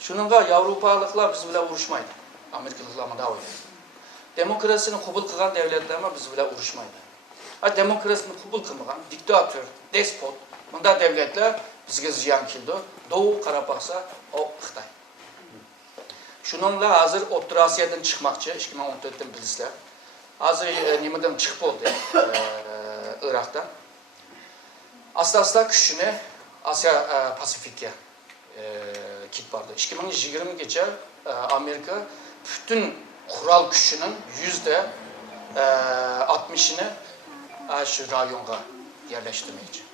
Şunun kadar Avrupalıklar biz bile uğraşmaydı. Amerikalıklar da öyle. Demokrasini kabul kılan devletlerle biz bile uğraşmaydı. Demokrasini kabul kılmayan diktatör, despot, bunda devletler bizge ziyan kildi. Doğu Karabağsa o Xitay. Şununla hazır Orta Asya'dan çıkmakçı, 2014'ten bilisler. Hazır nimeden çıkıp oldu Irak'tan. Asla küçüğüne Asya Pasifik'e kit vardı. 2020 gece Amerika bütün kural gücünün %60'ını şu rayonga yerleştirmeyecek.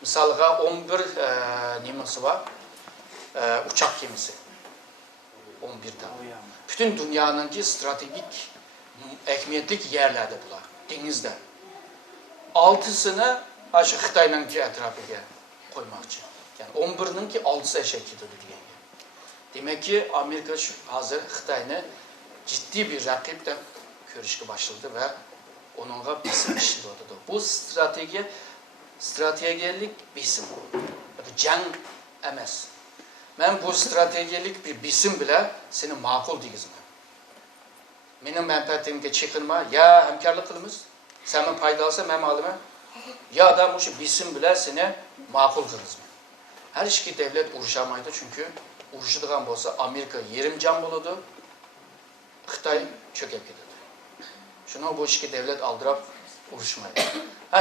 Mesela 11 nimesi var, uçak gemisi. 11'de. Bütün dünyanınki stratejik, ehemmiyetlik yerlerde bular. Denizde. 6'sını aşı Xitay'nınki etrafıga koymakçı. Yani 11'ninki 6'sı eşeklidir diye. Demek ki Amerika hazır Xitay'ını ciddi bir rakipten görüşke başladı ve onunla bisim işliyordu. Bu stratejilik bisim. Can emas. Ben bu stratejilik bir bisim bile seni makul deyizim. Benim menfaatimge çekinme, ya hemkarlık kılımız, senin paydalsa ben alıma, ya da bu bisim bile seni makul kılımız. Her iki devlet uğraşamaydı çünkü uğraşıdığın olsa Amerika yerim can buludu, Xitay çökep gidiyordu. Şuna bu iki devlet aldırıp uğraşmaydı.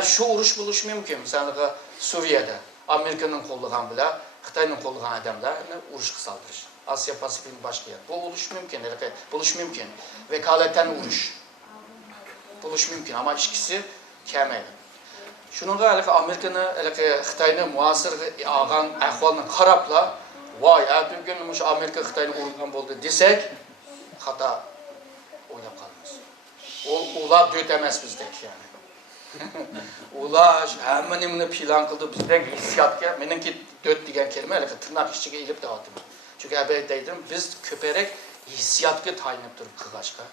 Şu uğraş buluş mümkün. Mesela Suriye'de Amerika'nın kolluğun bile, Xitay'ın kolluğun adamlar uğraş kısaldırır. Asya Pasifik'in başka yer. Bu buluş mümkün. Buluş mümkün. Vekaleten uğraş. Buluş mümkün ama ikisi kemeydi. Şununla Amerika'nın, Xitay'ın muasır ağan ahvalını karapla, vay ya düzgünmüş Amerika Xitay'ın uğraşan oldu desek, hata oynap kalmaz. Ula dötemez bizdeki yani. Ula hemen plan kıldı bizden hissiyatga, menimki döt degan kelime tırnak içine ilip dağıttım. Çünkü haber deydim, biz köperek hissiyatga tayinip durup kılgaçka.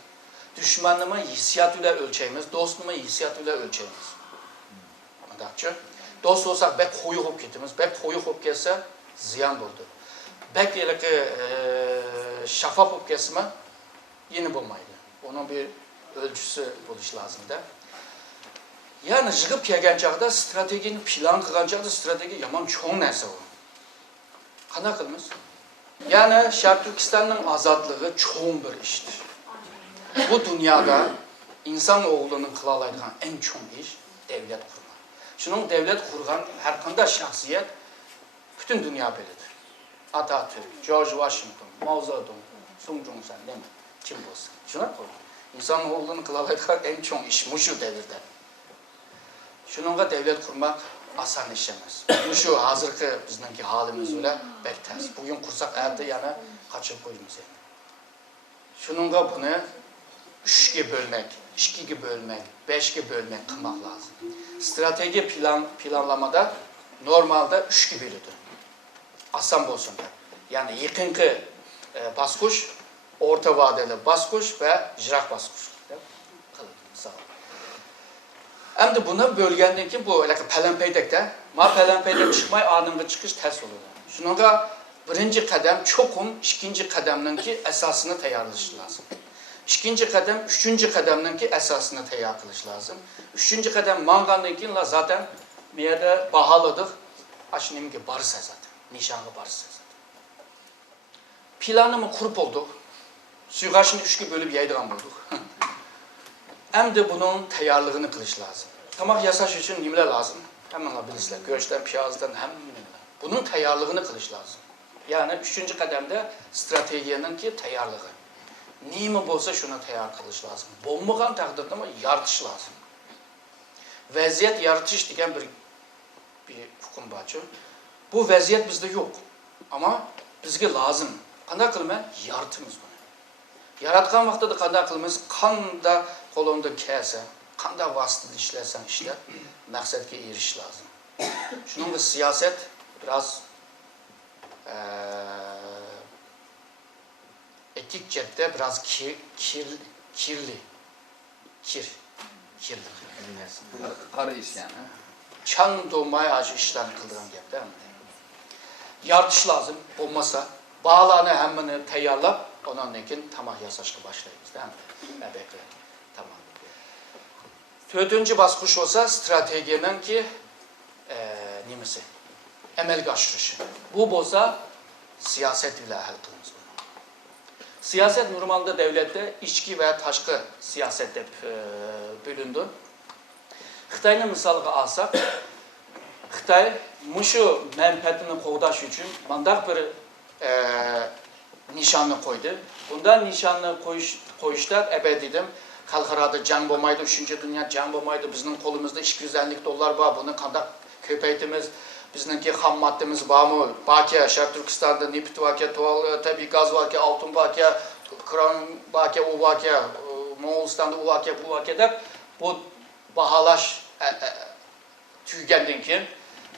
Düşmanımı hissiyat ile ölçeyimiz, dostumu hissiyat ile ölçeyimiz. Anladın? Dost olsak bek koyu hop getimiz, bek koyu hop gelse ziyan buldu. Bek şafaf hop kesme yeni bulmaydı. Onun bir ölçüsü buluş lazım da. Yani jığıp kelgen çağda stratejinin plan kılgan çağda strateji yaman çoğun neyse o. Qana kılmız? Yani Şark Türkistan'ın azadlığı çoğun bir iştir. Bu dünyada insanoğlunun kılalaydığı en çoğun iş devlet kurma. Şunun devlet kurgan her kanda şahsiyet bütün dünya bilidir. Atatürk, George Washington, Mao Zedong, Sun Yat-sen değil mi? Kim olsun? Şuna koy. İnsanoğlunun kılalaydığı en çoğun iş muşu devirde. Şununla devlet kurmak asan iş emas. Şu hazırki bizdeki halimiz öyle bek ters. Bugün kursak erdi yani kaçıp koyduğumuz yani. Şununla bunu 3'ge bölmek, 2'ge bölmek, 5'ge bölmek kılmak lazım. Strateji planlamada normalde 3'ge bölüdür. Asan bolsun da. Yani yakınki baskuş, orta vadeli baskuş ve jirak baskuş. Sağ olun. Hem de buna bölgendeki bu pelenpeydekte, ma pelenpeydek çıkmay anında çıkış ters olur. Şununla birinci kadem çokum, ikinci kademdeki esasını tayarlaşı lazım. İkinci kadem, üçüncü kademdeki esasını tayar kılış lazım. Üçüncü kadem mangandaki zaten bir yerde bahalıdır. Aşınım ki barısa zaten, nişanlı barısa zaten. Planımı kurup olduk. Suikaşını 3'ge bölüp yaydıran bulduk. Hem de bunun tayarlığını kılış lazım. Tamak yasaş için nimler lazım? Hemen bilirler. Göçten, piyazdan hemen nimler. Bunun tayarlığını kılış lazım. Yani 3. kademde stratejiyenin ki tayarlığı. Neymi bolsa şuna tayar kılış lazım. Bolmagan takdirde ama yaratış lazım. Vaziyet yaratış diyen bir hukum var. Bu vaziyet bizde yok. Ama bizge lazım. Qanday qilma yaratımız bunu. Yaratgan vaqtida qanday qilamiz? Qanda qo'limda kelsa, qanday vasitada ishlasam ishla, maqsadga erishish lazım. Shuningdek siyaset biraz etik cepte biraz kirli. Para iş yani. Çan doğmaya acı işlerini kıldıran gep değil mi? Yaratış lazım. Olmasa bağlarını hemen tayarlap ondan keyin tamak yasaşqa başlaymiz değil mi? Elbette. Tamam. Dördüncü basqıç olsa stratejiyanın ki nimesi? Amalga oshirishi. Bu bolsa siyaset ile hal qilamiz bunu. Siyaset normalde devlette içki ve taşkı siyaset deb bölündü. Xitayni misalga alsak, Xitay mushu menfaatini qo'g'dash uchun mandaq bir nishonni qo'ydi. Bundan nishonni qo'yishda ebedidim xalqarada jang bo'lmaydi, 3. Dünya jang bo'lmaydi. Bizning qo'limizda $250 bor. Buni qanday ko'paytiramiz? Bizningki ham maddemiz bormi? Bakiya, Sharq Turkistonda neft bakiya, tabiiy gaz bakiya, oltin bakiya, kran bakiya, u bakiya, Moğolistan'da u bakiya, bu bakiya deb bu bahalash tugagandan keyin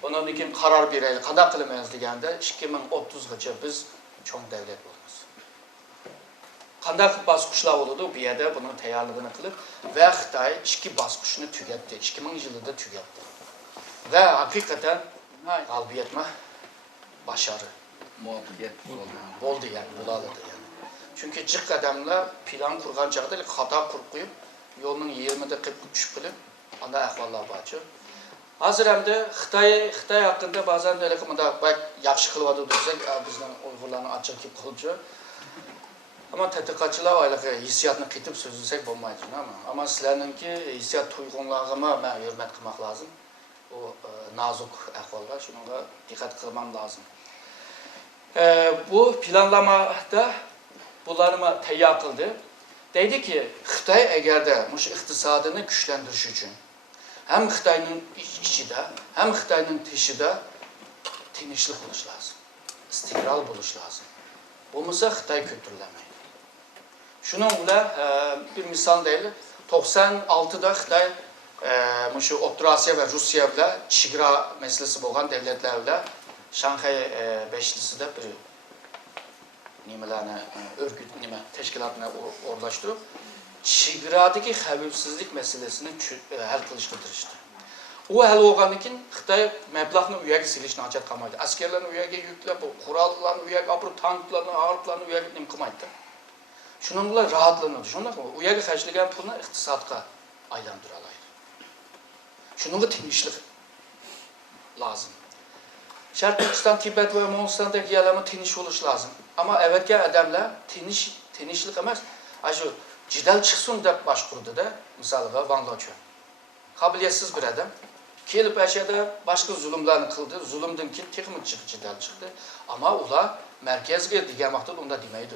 bundan keyin qaror beraylik, qanday qilamiz deganda 2030gacha biz cho'ng davlat bo'lamiz. Qanday bosqichlar bo'ladi? Bu yerda buning tayyorligini qilib va Xitoy 2 bosqichni tugatdi. 2000 yilida tugatdi. Ve hakikaten albiyetme başarı Muvaffaqiyat bo'ldi. oldu yani, buladı yani. Çünkü cık adamlar plan kurgan çağda hata kurup koyup yolunun 20'de 40 düşüp kılıp anda ahvallar bahçı. Hazır hem de Xitay hakkında bazen öyle kımında bak yaxşı kılvadı desek bizden Uygurların açık ki kılcı. Ama tədqiqatçılar aylıqı hissiyatını qitib sözlesek olmayacaq ama sizlərinki hissiyat tuyğunlarına mən hörmət qılmaq lazım. O nazuk əhvallar, şununla diqqət qılmam lazım. Bu planlamada bunlarımı təyyar qıldı. Deydi ki, Xitay əgər də iqtisadını gücləndiriş üçün həm Xitayının içidə, həm Xitayının dışıda tinçlik buluş lazım, istiqral buluş lazım. Olmasa Xitay götürüləmək. Şununla bir misal değil, 96'da Xitay Orta Asya ve Rusya ile Çigra meselesi olan devletlerle Şanghay Beşlisi de bir örgüt teşkilatına orlaştırıp Çigra'daki xavfsizlik meselesini hal kılıştı tırıştı. O hal olğan için Xitay məblağını üyəyə silişini açat qalmaydı. Askerlerini üyəyə yüklep, kurallarını üyəyə apırıp, tanklarını, ağırlıklarını üyəyə nimqımaydı. Şununla rahatlanırdı. Şununla üyəyə xərcləyən pulunu iqtisadqa aylandıralaydı. Şununla tinçlik lazım. Şərq Türkistan, Tibet ve Moğolistan'daki yerlerine tinç oluş lazım. Ama evvelki adamlar tinçlik emas. Şu cidal çıksın da baş kurdu da, misalıga Van Loço. Kabiliyetsiz bir adam. Kelip aşağıda başka zulümlerini kıldı. Zulümden ki texnik cidal çıktı. Ama ula merkezge digen vaxtda onda demeydi.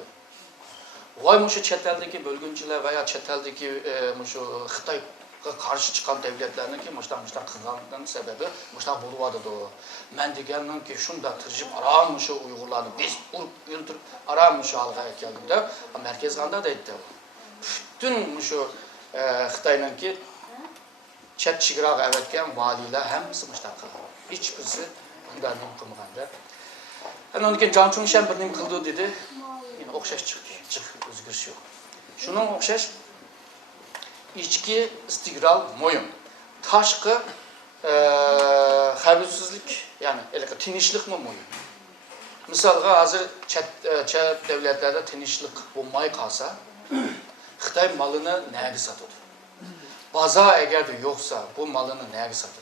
Vay muşu çeteldeki bölgüncüler veya çeteldeki muşu Xitay karşı çıkan devletlerinin ki muştan kılganlığının sebebi muştan buluvadı da o. Men degenin ki şunda tırjıp aramışı Uygurlarını biz öldürüp aramışı halkaya geldim de merkez kanda da etti. Bütün muşu Xitay'ın ki çet çigrağı evetken valiler hem sımıştan kılgan. Hiçbirisi bundan kılmaganda. Yani onun için Can Çungşen bir nim kıldı dedi. Yine okşaş çıktı. Özgürüş yok. Şunun okşaş içki, istigral, moyun. Taşkı xavfsizlik yani tinçlik mi moyun? Misalga hazır çet devletlerde tinçlik olmay kalsa Xitay malını nəyə satıdı? Baza eğer de yoksa bu malını nəyə satıdı?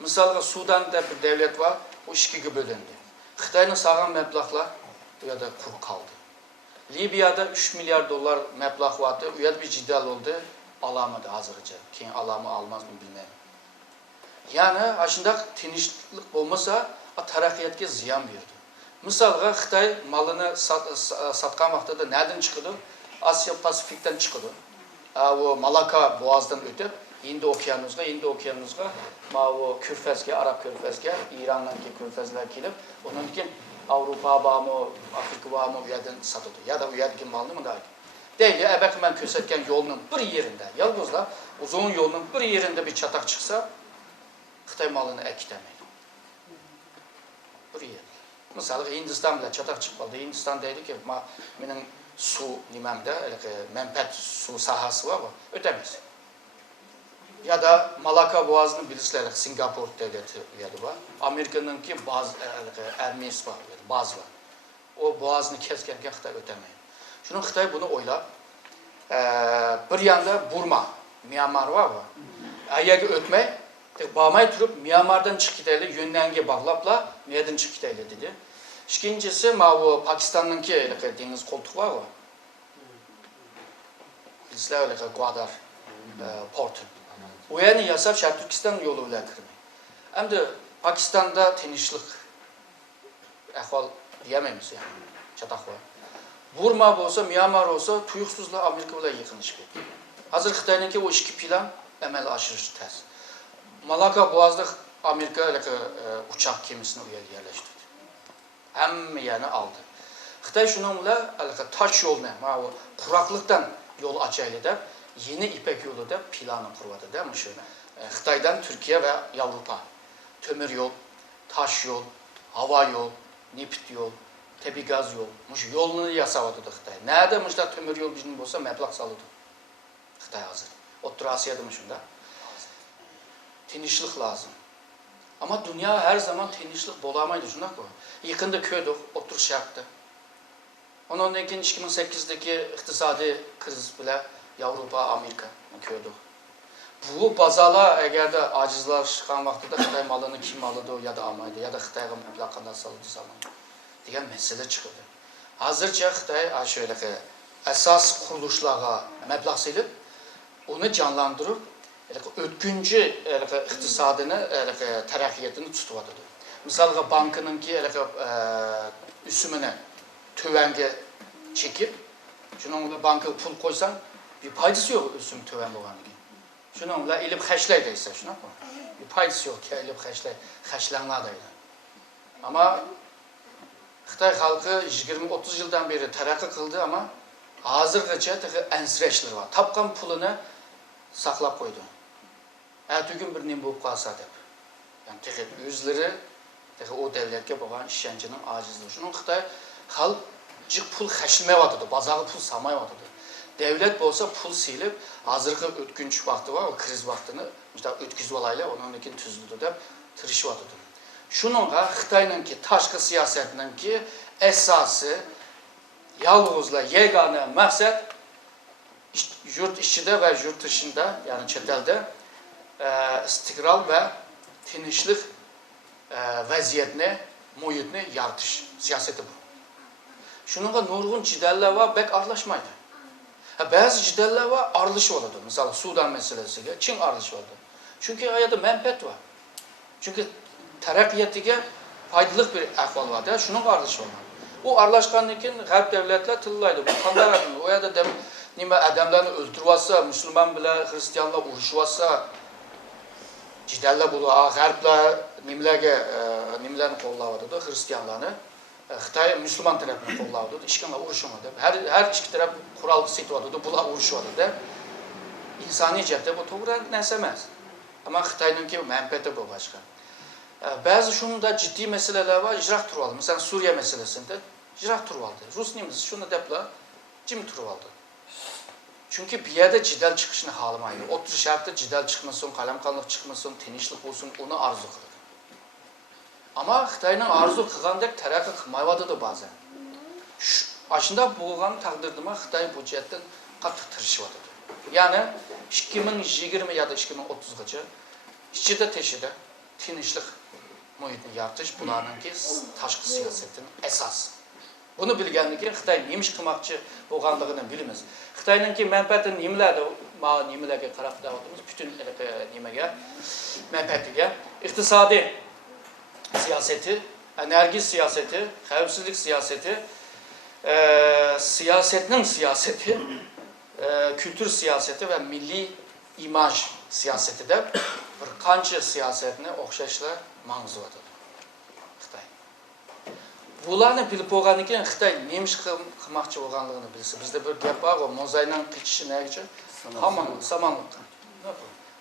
Misalga Sudan'da bir devlet var, o işkiga bölündü. Xitay'ın sağlam məblağlar ya da kur kaldı. Libya'da 3 milyar dolar məblağ vardı, uyad bir cidal oldu, alamadı hazırca. Kim alamı almaz mı bilmem. Yani aşında tinçlik olmasa taraqqiyatga ziyan verdi. Misalga Xitay malını satkan vaxtda nereden çıkıyordu? Asya Pasifik'ten çıkıyordu. O Malaka boğazdan ötüp Hindi Okyanus'a, o Körfezge, Arap Körfezge, İran'daki Körfezler gelip onun için Avrupa bağımı, Afrika bağımı üyeden satıldı. Ya da üyedeki malını mı da değil ya, evvel ben kösetken yolunun bir yerinde, yalnızla uzun yolunun bir yerinde bir çatak çıksa Xitay malını eklemeyin. Bir yer. Mesela Hindistan bile çatak çıkmadı. Hindistan dedi ki, benim su nimemde, menpet su sahası var mı? Ötemez. Ya da Malaka Boğazı'nın birisleri, Singapur devleti üyedi var. Amerika'nın ki bazı Ermenis var, bazı var. O boğazını kesken Xitay ötemeyin. Şunun Xitay bunu oylar. Bir yanda Burma, Myanmar var mı? Ayağı ötmey, bağmay durup Myanmar'dan çık gideyle, yönlenge bağlapla, nereden çık gideyle dedi. İkincisi, Pakistan'ın ki deniz koltuğu var mı? Bizler öyle Gwadar portu. O yani yasaf Şərq Türkistan yoluyla kirmeyin. Hem de Pakistan'da tinçlik ahval diyemeyiz yani. Çatak var. Burma olsa, Myanmar olsa tuyuksuzla Amerika ile yıkılmış bir. Hazır Xitay'ın ki o iki plan emel aşırı tez. Malaka Boğaz'da Amerika uçak gemisini yerleştirdi. Hem yani aldı. Xitay şununla taş yolunu, kuraklıktan yol açaylı da yeni İpek yolu da planı kurmadı değil mi? Xitay'dan Türkiye ve Avrupa. Tömür yol, taş yol, hava yol, neft yol, tabi gaz yol. Yolunu yasavadı da Xitay. Nerede mışlar tömür yol bizim olsa meblağ salıdı. Xitay hazır. Otur Asya'da mışında. Tinişlik lazım. Ama dünya her zaman tinişlik bulamaydı. Şuna koy. Yakında köydük, otur şarttı. Ondan sonra 2008'deki iktisadi kriz bile Avrupa, Amerika köydük. Bu bazala eğer de acizler çıkan vaxtda Xitay malını kim alırdı ya da almaydı ya da Xitay'a məbləğ salırdı zaman diyen mesele çıkırdı. Hazırca Xitay şöyle ki esas kuruluşlara məbləğ silip onu canlandırıp ötküncü iktisadını, tərəqiyyətini tutuvadıdır. Mesela bankının ki üsümünü tövenge çekip şununla banka pul koysan bir paydası yok üsüm tövenge olan gibi. Şununla ilip xəşləydəysə şuna koy. Bir paydası yok ki ilip xəşlənadaydı. Ama Xitay halkı 20-30 yıldan beri tərəqqi kıldı ama hazırgacha ensreçleri var. Tapqan pulunu saklap koydu. Ertügün bir nim bulup kalsa dep. Yani özleri o devletke bakan işkencinin acizliği. Şunun Xitay halk pul xəşləməvadıdır, bazağı pul samayvadıdır. Devlet bolsa pul silip hazırki ötkünç vakti var, o kriz vaktini ötküz olayla onun için tüzüldü de tırışvadıdır. Şununla Xitay'ın ki taşkı siyasetinin ki esası yalnızla yegane məqsəd yurt içinde ve yurt dışında yani çetelde istikrar ve tinişlik vəziyyətini, muhitini yaratış siyaseti bu. Şununla nurgun cidəller var, bek arlaşmaydı. Bazı cidəller var, arılış oladı. Mesela Sudan meselesiyle Çin arılış oladı. Çünkü ayada mənfət var. Çünkü tərəqqiyyətiga faydalıq bir əhval var. Şunun arılış olmalı. O arlaşqanlıkın Qərb devletler tıllaydı. Bu kanlar adını. O ya da nime adamlarını öldürüyorsa, Müslüman bile Hristiyanla uğraşıyorsa, cidəller bulu, Qərblə nimlərini qollavadı, Hristiyanlarını. Xitay Müslüman tarafını qollavadı, işkanla uğraşamadı. Her iki taraf kural situadıdı, bula uğraşıyordu. İnsani cəhətdə bu doğru nəsəməz. Ama Xitay'ınki mənfəti bu başka. Bazı şunun da ciddi meseleler var, icra turvalı. Mesela Suriye meselesinde icra turvalı. Rus nimesi şunu depla, cim turvalı. Çünkü bir yerde cidel çıkışını halamaydı. Otur şartta cidel çıkmasın, kalemkanlık çıkmasın, tinişlik olsun, onu arzu kılır. Ama Xitay'ın arzu kılgandek tərəqqi kılmayvadı da bazen. Aşında boğulan takdirdime Xitay bu cihetten katı tırışıvadı. Yani 2020 ya da 2030'gacha içinde teşhide tinişlik muhitini yaratış bunlarınki taşkı siyasetinin esas. Bunu bilgenlikle Xitay nemiş kılmakçı boğandığını bilimiz. Xitay'ınki mənfəti nimlərdə, nimlərə qarab davadımız bütün niməyə, mənfətiga, iktisadi siyaseti, enerji siyaseti, xəvfsizlik siyaseti, siyasetinin siyaseti, kültür siyaseti ve milli imaj siyaseti de bir qancha siyasetine oxşaşlar mağzuvadır. Xitay. Bularni bilib bo'lgandan keyin Xitay nemiş qilmoqchi bo'lganligini bilsa, bizda bir gap bor, o mozaydan qichishi nima uchun? Hamon samonliqdan.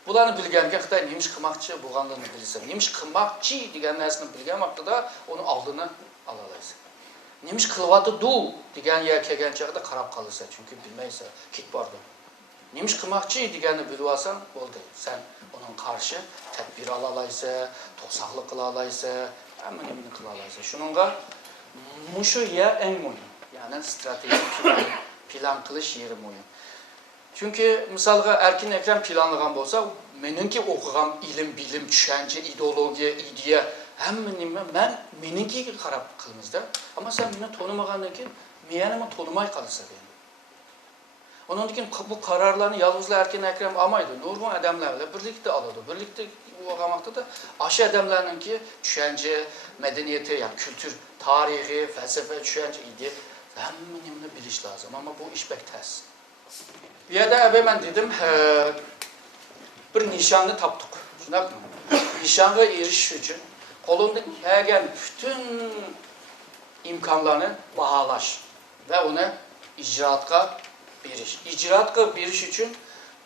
Bularni bilgandan keyin Xitay nemiş qilmoqchi bo'lganligini bilsa, nemiş qilmoqchi degan narsani bilgan vaqtida onu oldini ola olasiz. Nemiş qilyotidu degan yer kelgan chog'da qarab qolsa, chunki bilmaysa, kit bordi. Nemiş qilmoqchi deganini bilib olsan, bo'ldi. Sen onun qarshi tadbir ola olasiz, to'saqlik qila olasiz, hamma nimani qila olasiz. Shuningga mushu yer eng muhim. Ya'ni strategik plan qilish yeri muhim. Çünkü misalga Erkin Ekrem planlagan bo'lsa, meningki o'qigan ilm, bilim, tushuncha, ideologiya, ideya hamma nima meningkiga qarab qilmizda. Ama sen meni tanımagandan keyin meni tanımay qolsa deydi. Onun için bu kararlarını yalnızla Erkin Ekrem almaydı. Nurgun adamlarla birlikte aladı. Birlikte uğramakta da aşı adamlarının ki düşünce, medeniyeti, yani kültür, tarihi, felsefe, düşünce idi. Hamma biliş lazım ama bu iş pek ters. Bir yerde ben dedim bir nişanlı taptık. Şuna nişanga erişiş üçün kolundan gələn bütün imkanlarını bahalaş ve onu icraatka beriş. İcraatka beriş üçün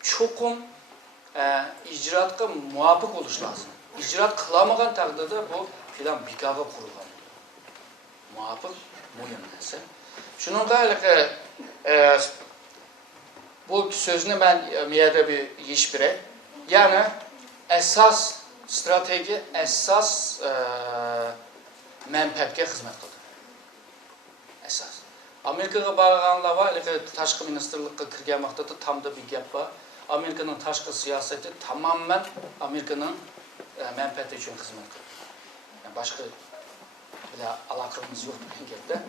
çoxum icraatka muvafiq oluş lazım. İcraat kılamagan takdirde bu plan bikaga kurulgan. Muvafiq mühim nəsə. Şunun da bu sözünü ben miyada bir iş bire. Yani esas strateji, esas menfaatga xizmat qildi. Esas. Amerikaga barganlar var, tashqi ministerlikka kirgan vaqtida tamda bir gap bor. Amerikaning tashqi siyosati tamamen Amerikaning menfaati uchun xizmat qildi. Yani boshqa bilan aloqamiz yo'q degan gapda.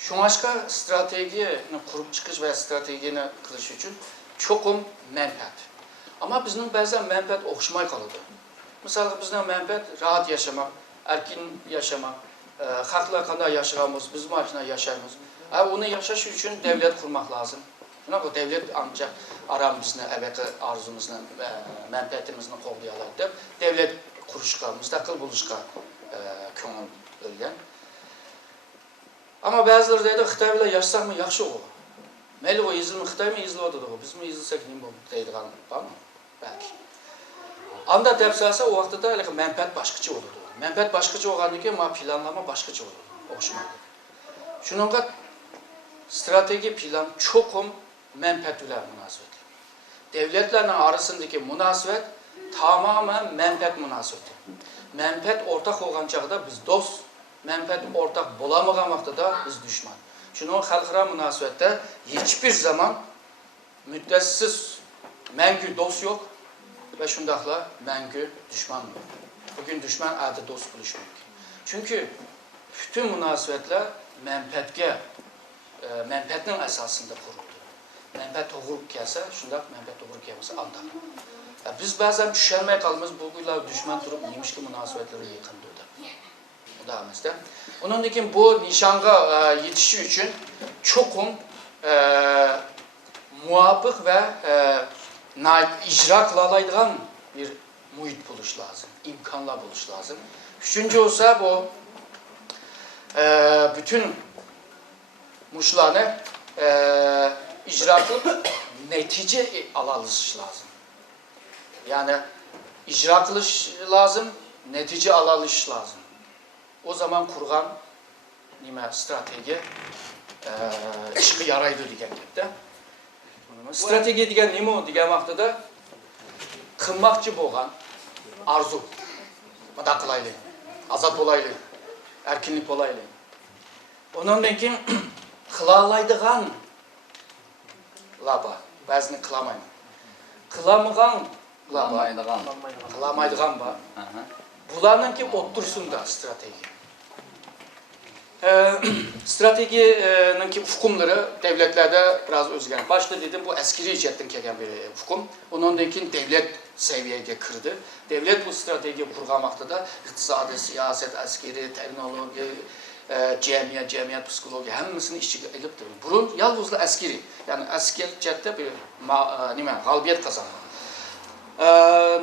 Şunaşka stratejini kurup çıkış veya stratejini kılış için çokum menfaat. Ama bizim bazen menfaat okşamay kalıdı. Mesela bizden menfaat rahat yaşamak, erkin yaşamak, haklar kadar yaşamamız, bizim makine yaşayımız. Onu yaşaş için devlet kurmak lazım. O devlet ancak aramızda, evet arzumuzla, menfaatimizle kollayalar. Devlet kuruşka, müstakil buluşka könül ölgen. Ama bazıları dedi Xitay bilan yaşasak mı yaxşı olur. Meyli o izilmi Xitay mı izliyordu o. Biz mi izilsek neyim bu deydiğen var mı? Belki. Anda dep salsa o vaqtda menfaat başqacha olurdu. Menfaat başqacha olgandan keyin ma planlama başqacha olurdu. O'xshamaydi. Shuningga strateji plan cho'qim menfaat bilan munosabatli. Devletlarning arasındaki münasebet tamamen menfaat münasebeti. Menfaat ortak olgan chaqda biz dost, menfaat ortak bulamagan vaqtida biz düşman. Şunun xalqaro münasebette hiçbir zaman müddətsiz məngü dost yok ve şundaqla məngü düşman yok. Bugün düşman adı dost buluşmuyor. Çünkü bütün münasebetler menfaatın esasında kuruldu. Menfaat doğru gelse, şundaq menfaat doğru gelmesi anda. Biz bazen düşermeye kalmaz, bugünler düşman durup neymiş ki münasebetleri yıkındı da. O da mesela. Onun için bu nişanga yetişi için çokum muvaffak ve icra kılalaydıgan bir muhit buluş lazım, imkanlar buluş lazım. Üçüncü olsa bu bütün muşlarını icra kılıp netice alalış lazım. Yani icra kılış lazım, netice alalış lazım. O zaman kurgan strateji işi yaraydı degan gapda. Strateji degan nima degan vaqtida qilmoqchi bo'lgan arzu. Mada qilaylik, azod bo'laylik, erkinlik bo'laylik. Ondan keyin qilalaydigan laba, ba'zini qilmayman. Qilamagan laba, qilmaydigan bor. Bularninki o'ttirsunda strateji. Stratejininki hukumları devletlerde biraz özgürlük. Başta dedim bu askeri icaatdan kelgan bir hukum. Ondan keyin devlet seviyeye kırdı. Devlet bu stratejiyi kurgan vaqtida iqtisodiy, siyaset, askeri, teknoloji, cemiyet, psikoloji hammasini ichiga ilib turdi. Burun yalnızla askeri, yani asker jihatda bir g'alabiyat qozongan.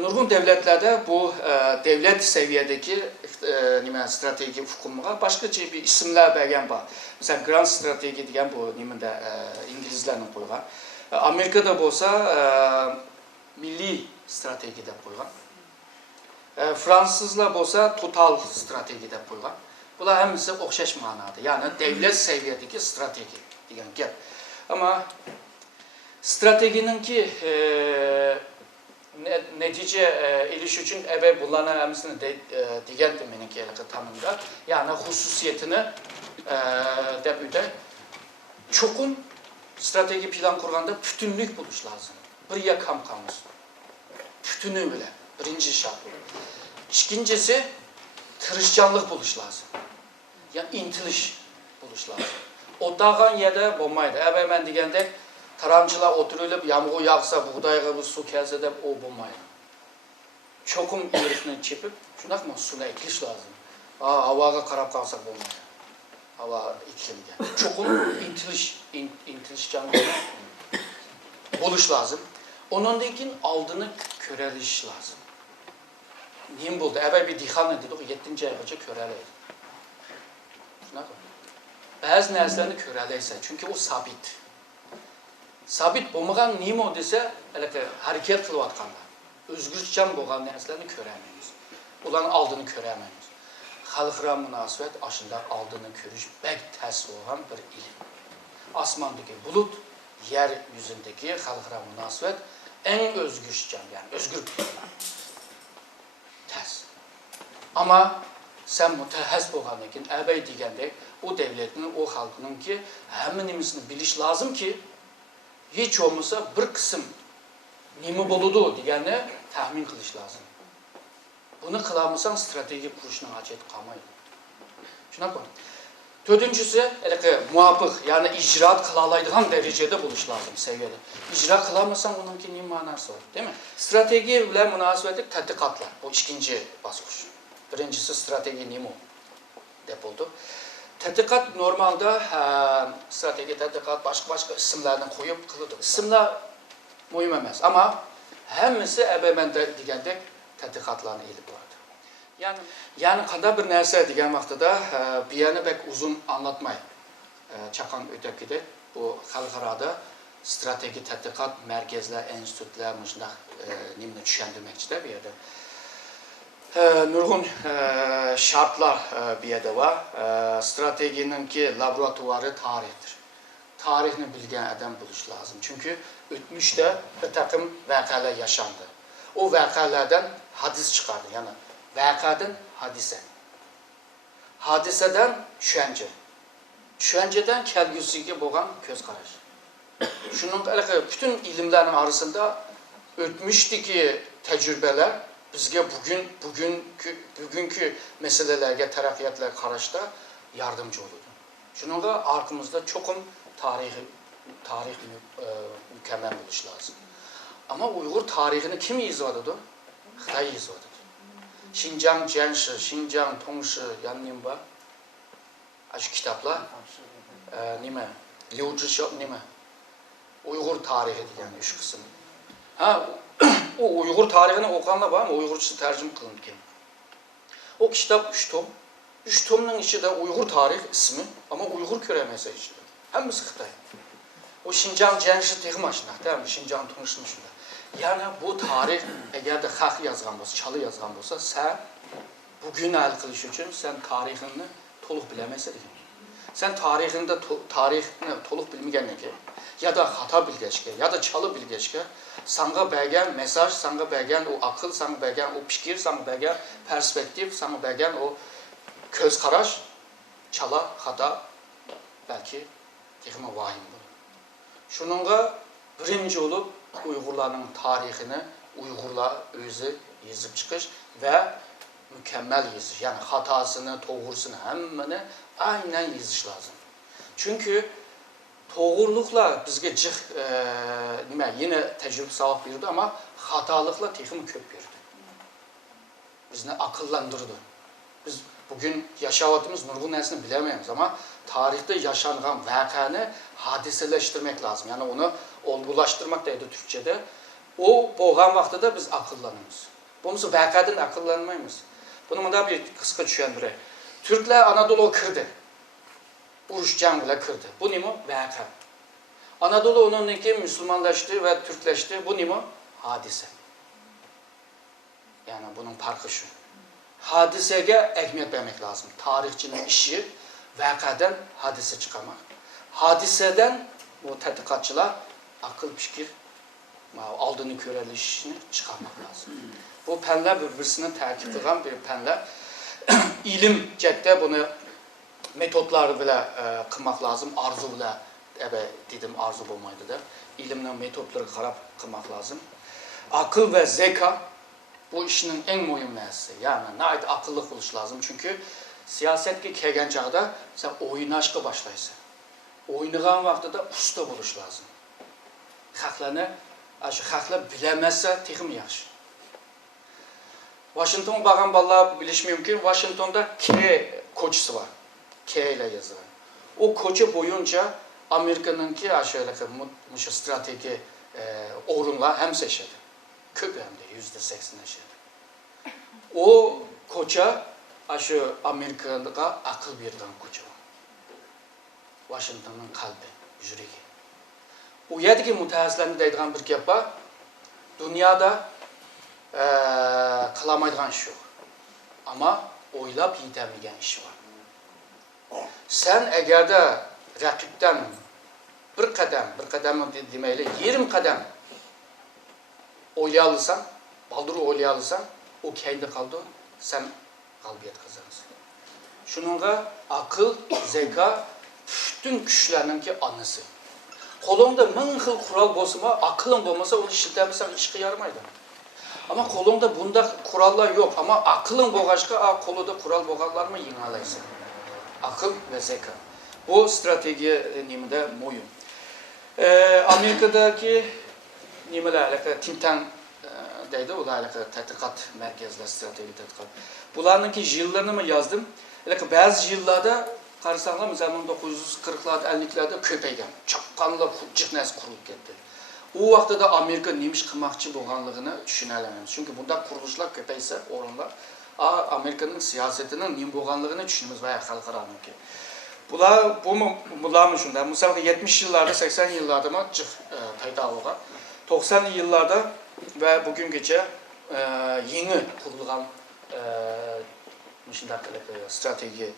Nurgun devletlerde bu devlet seviyedeki strateji hukumuga başkaca bir isimler bergen var. Mesela Grand Strateji degan bu İngilizlerden koygan. Amerika'da bolsa milli strateji deb koygan. Fransızlar bolsa total strateji deb koygan. Bular hemmisi o'xshash ma'noda. Yani devlet seviyedeki strateji degan gap. Ama stratejininki netice iliş için eve bunların hepsini diyendim benimki tanımda. Yani hususiyetini debüde çokum strateji plan kurganda bütünlük buluş lazım. Bir yakam kalmış. Bütünü bile. Birinci şart. İkincisi tırışcanlık buluş lazım. Yani intiliş buluş lazım. O dağın yerde olmaydı. Eve ben diyende taramcılar oturup yağmur yağsa, buğdayga su kelse de o bulmaydı. Çokum yerine çepip, şunak mı suna ekliş lazım. Havaga karab kalsak bulmaydı. Hava iklimde. Çokum intiliş canlı buluş lazım. Onun için aldığını köreliş lazım. neyim buldu? Evvel bir dihanı dedik, 7. aygacha körələydi. Bəzi nərsələrini körələysə, çünki o sabit. Sabit olmayan neyim o desə, hareket qılıb atqanda, özgürçən bolğan nərsələrini körəlməyimiz. Onların aldığını körəlməyimiz. Xalqara münasibət aşında aldığını görüş bəq təsir olan bir ilim. Asmandakı bulut, yer yüzündeki xalqara münasibət en özgürçən, yəni özgür təsir. Ama sen mütehəssib olğandan ki, əbəy deyəndə o devletinin, o halkının ki, həminimizini biliş lazım ki, hiç olmasa bir kısım nemi boludu deyəni tahmin qilish lazım. Bunu kılamısan strateji kuruşuna hacet kalmaydı. Şuna koyun. Dördüncüsü, muvaffık, yani icraat kılalaydıgan derecede buluş lazım seviyede. İcra kılamısan onunki ne manası var, değil mi? Strateji ile münasebetlik tədqiqatlar, bu ikinci basış. Birincisi strateji nemo depoldu. Tədqiqat normalde strateji tədqiqat başka isimlerden koyup kılıdır. İsimler mühim emas, ama hemisi əbəməndə digəndə tədqiqatlarını elib vardı. Yani qanda bir нәрsə digən vaxtıda bir yana bək uzun anlatmay çakan ötəkidir. Bu xalqarada strateji tədqiqat mərkəzlər, enstitütlər, nimini düşəndirməkçidə bir yerdə. Nurgun şartlar bir yerde var. Stratejinin ki laboratuvarı tarihtir. Tarihini bilgen adam buluş lazım. Çünkü ötmüşte bir takım vakalar yaşandı. O vakalardan hadis çıkardı. Yani vakadan hadise. Hadiseden şüence. Şüenceden kelgüsüge boğan göz karış. Şunun bütün ilimlerin arasında ötmüşteki tecrübeler bizge bugünkü meselelerge, terakkiyatlar karışta yardımcı oldu. Şununla arkamızda çokum tarih mükemmel buluş lazım. Ama Uygur tarihini kim izladı? Xitay izladı. Şincan Cenşi, Şincan Tongşi, Yanninba, şu kitaplar, nime, Liu Zhishou, nime, Uygur tarihi yani üç kısım. O Uygur tarihini okanla var ama Uygurçası tercüme kılındı ki. O kitap 3 tom. 3 tomunun içinde Uygur tarih ismi ama Uygur köremesi içinde. Hem Xitay. O Şincan Cenşi tehim aşına, değil mi? Şincan Tongşi'nin şunda. Yani bu tarih eğer de hak yazgan olsa, çalı yazgan olsa sen bugün el kılış için sen tarihini toluk bilemezsin. Sen tarihini toluk bilmegen ki ya da hata bilgeçke ya da çalı bilgeçke sana belgen mesaj, sana belgen o akıl, sana belgen o fikir, sana belgen perspektif, sana belgen o göz karaş çala hata belki tehime vahim bu. Şununla birinci olup Uygurların tarihini Uygurlar özü yazıp çıkış ve mükemmel yazış. Yani hatasını, doğrusunu hemmini aynen yazış lazım. Çünkü doğrulukla bizge cık yine tecrübe savab verdi ama hatalıkla tehimi köp verdi. Bizni akıllandırdı. Biz bugün yaşavatımız nurgun nesini bilemeyiz ama tarihte yaşanan vakanı hadiseleştirmek lazım. Yani onu olgulaştırmak deydi Türkçe'de. O boğan vaxtı da biz akıllanırız. Bunun vakadan akıllanmayız. Bunu da bir kıska düşendirək. Türkler Anadolu kırdı. Uruş cangla kırdı. Bu ne mi? Vaka. Anadolu onunki Müslümanlaştı ve Türkleşti. Bu ne mi? Hadise. Yani bunun farkı şu. Hadiseye ehemmiyet vermek lazım. Tarihçinin işi vakadan hadise çıkarmak. Hadiseden bu tədqiqatçılar akıl fikir aldığını körəlişini çıkarmak lazım. Bu pənlər bir-birisini tərkib edən bir pənlər. İlim cəhətdə bunu metodları bilə qılmaq lazım. Arzu bilə, dedim arzu olmaydı da. İlimlə metodları qarab qılmaq lazım. Akıl və zeka bu işinin en mühim nəsi. Yani nəhayət akıllı buluş lazım. Çünkü siyaset ki kəlgən çağda sen oynaşqa başlayırsan. Oynağan vaxtda da usta buluş lazım. Xalqlar bilemezse texim yaxşı. Washington bağın ballar bilişmiyim ki Washington'da K koçusu var. K ile yazılan. O koçu boyunca Amerika'nın ki strateji orunlar hem seçildi. Köp hem de %80 seçildi. O koça aşı Amerikalığa akıl bergan koça. Washington'ın kalbi, yüregi. O yerdeki mutahassislarni deydigan bir gap bor. Dünyada kılamaydigan iş yok. Ama oylap yetemigen iş var. Sen eğer de rakipten bir kadem demeyle 20 kadem oylayalırsan, baldırı oylayalırsan, o kendi kaldı, sen galibiyet kazanırsın. Şununla akıl, zeka, bütün güçlerininki anısı. Kolunda ming xil kural bozma, akılın olmasa onu işletemezsen işe yaramaydı. Ama kolunda bunda kurallar yok ama akılın boğaçka koluda kural boğarlar mı yine akıl ve zeka. Bu strateji nimede moyun. Amerika'daki nimeler think tank deydi, o da tədqiqat merkezler, strateji tədqiqat. Bunlarınki yıllarını mı yazdım? Bazı yıllarda qarasanglar, mesela 1940'larda, 50'lerde köpeygen, çaqqanla cıqnəs kurulup getdi. O vaxtda da Amerika nemiş qılmaqçı bolğanlığını düşünələmiz. Çünkü bunda kuruluşlar köpeyse oranlar, Amerika'nın siyasetinin nem bolğanlığını düşünümüz veya xalqaranınki. Bunlar mı şunda? Mesela 70 yıllarda, 80 yıllarda mı cıq payda olğan. 90 yıllarda ve bugünküce yeni kurulğan strateji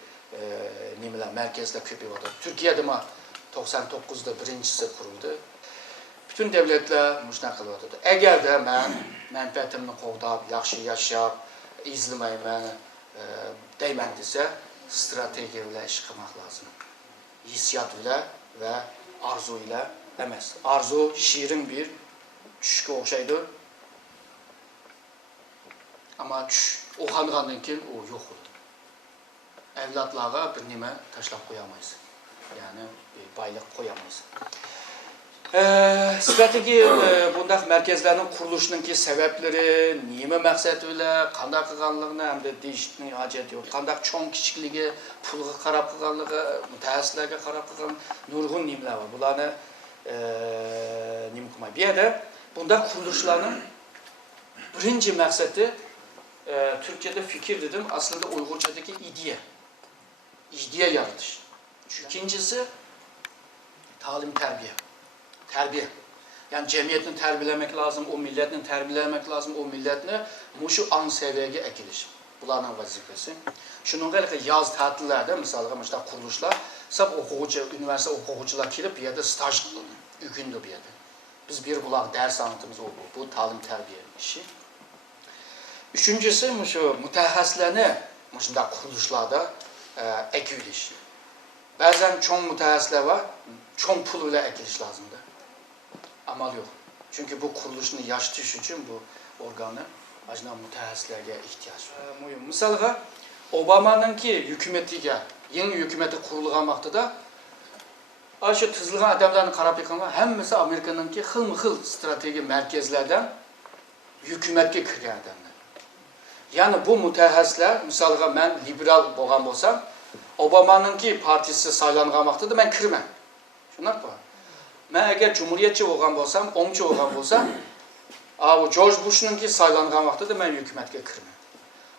nimeler, merkezler köpeği vardı. Türkiye'de mi 99'da birincisi kuruldu. Bütün devletler müştəq qılırdı. Eğer de ben mənfəətimni qovdab, yaxşı yaşayab, izləməyimə dəymən desə, strateji ilə iş qılmaq lazım. Hissiyat ilə və arzu ilə deməz. Arzu şirin bir düşkü oxşaydı. Ama düş oxanğandan keyin o yox oldu. Evlatlara bir nimə taşlap qoyamayız. Yani baylık qoyamayız. Strateji bundaq merkezlerin kuruluşununki sebepleri, nime məqsədi ilə, qandaq qılğanlığını hem de değişikliğine hacet yok. Qandaq çoğun kiçikliği, pulğa qarab qılğanlığı, mütəəssislərə qarab qılğan nurgun nimlər var. Bunlarını nim qılmay. Bir yerde bundaq kuruluşların birinci məqsədi Türkiye'de fikir dedim, aslında Uygurca'daki ideye. İdeye yaratış. İkincisi talim terbiye. Terbiye. Yani cemiyetini terbiyelemek lazım, o milletini terbiyelemek lazım, o milletini muşu an seviyeye ekiliş. Bunların vazifesi. Şunun kadar yaz tatillerde, mesela kuruluşlar, sab okuğucu, üniversite okuğucular kirip bir yerde staj kılın. Ükündü bir yerde. Biz bir bulak ders anlatımız oldu. Bu talim terbiye işi. Üçüncüsü mütehassislerini kuruluşlarda ekiliş. Bazen çok mütehassisler var, çok pul ile ekiliş lazımdı. Amal yok. Çünkü bu kuruluşunu yaşatış için bu organı acına mütehassislerine ihtiyaç var. Mesela Obama'nınki hükümetiga, yeni hükümeti kurulğan vaxtıda aşı tızılğan adamlarını qarab yıkanlar, hemmisi Amerika'nınki xil strateji merkezlerden hükümetke kirgan adamlar. Yani bu mütehassisler, mesela ben liberal bolğan bolsam, Obama'nınki partisi saylanğan vaxtıda ben kirmem. Şunlar bu. Ben eğer cumhuriyetçi olğan bolsam, oңçu olğan bolsam, George Bush'nunki saylanğan vaxtıda ben hükümetke kirmem.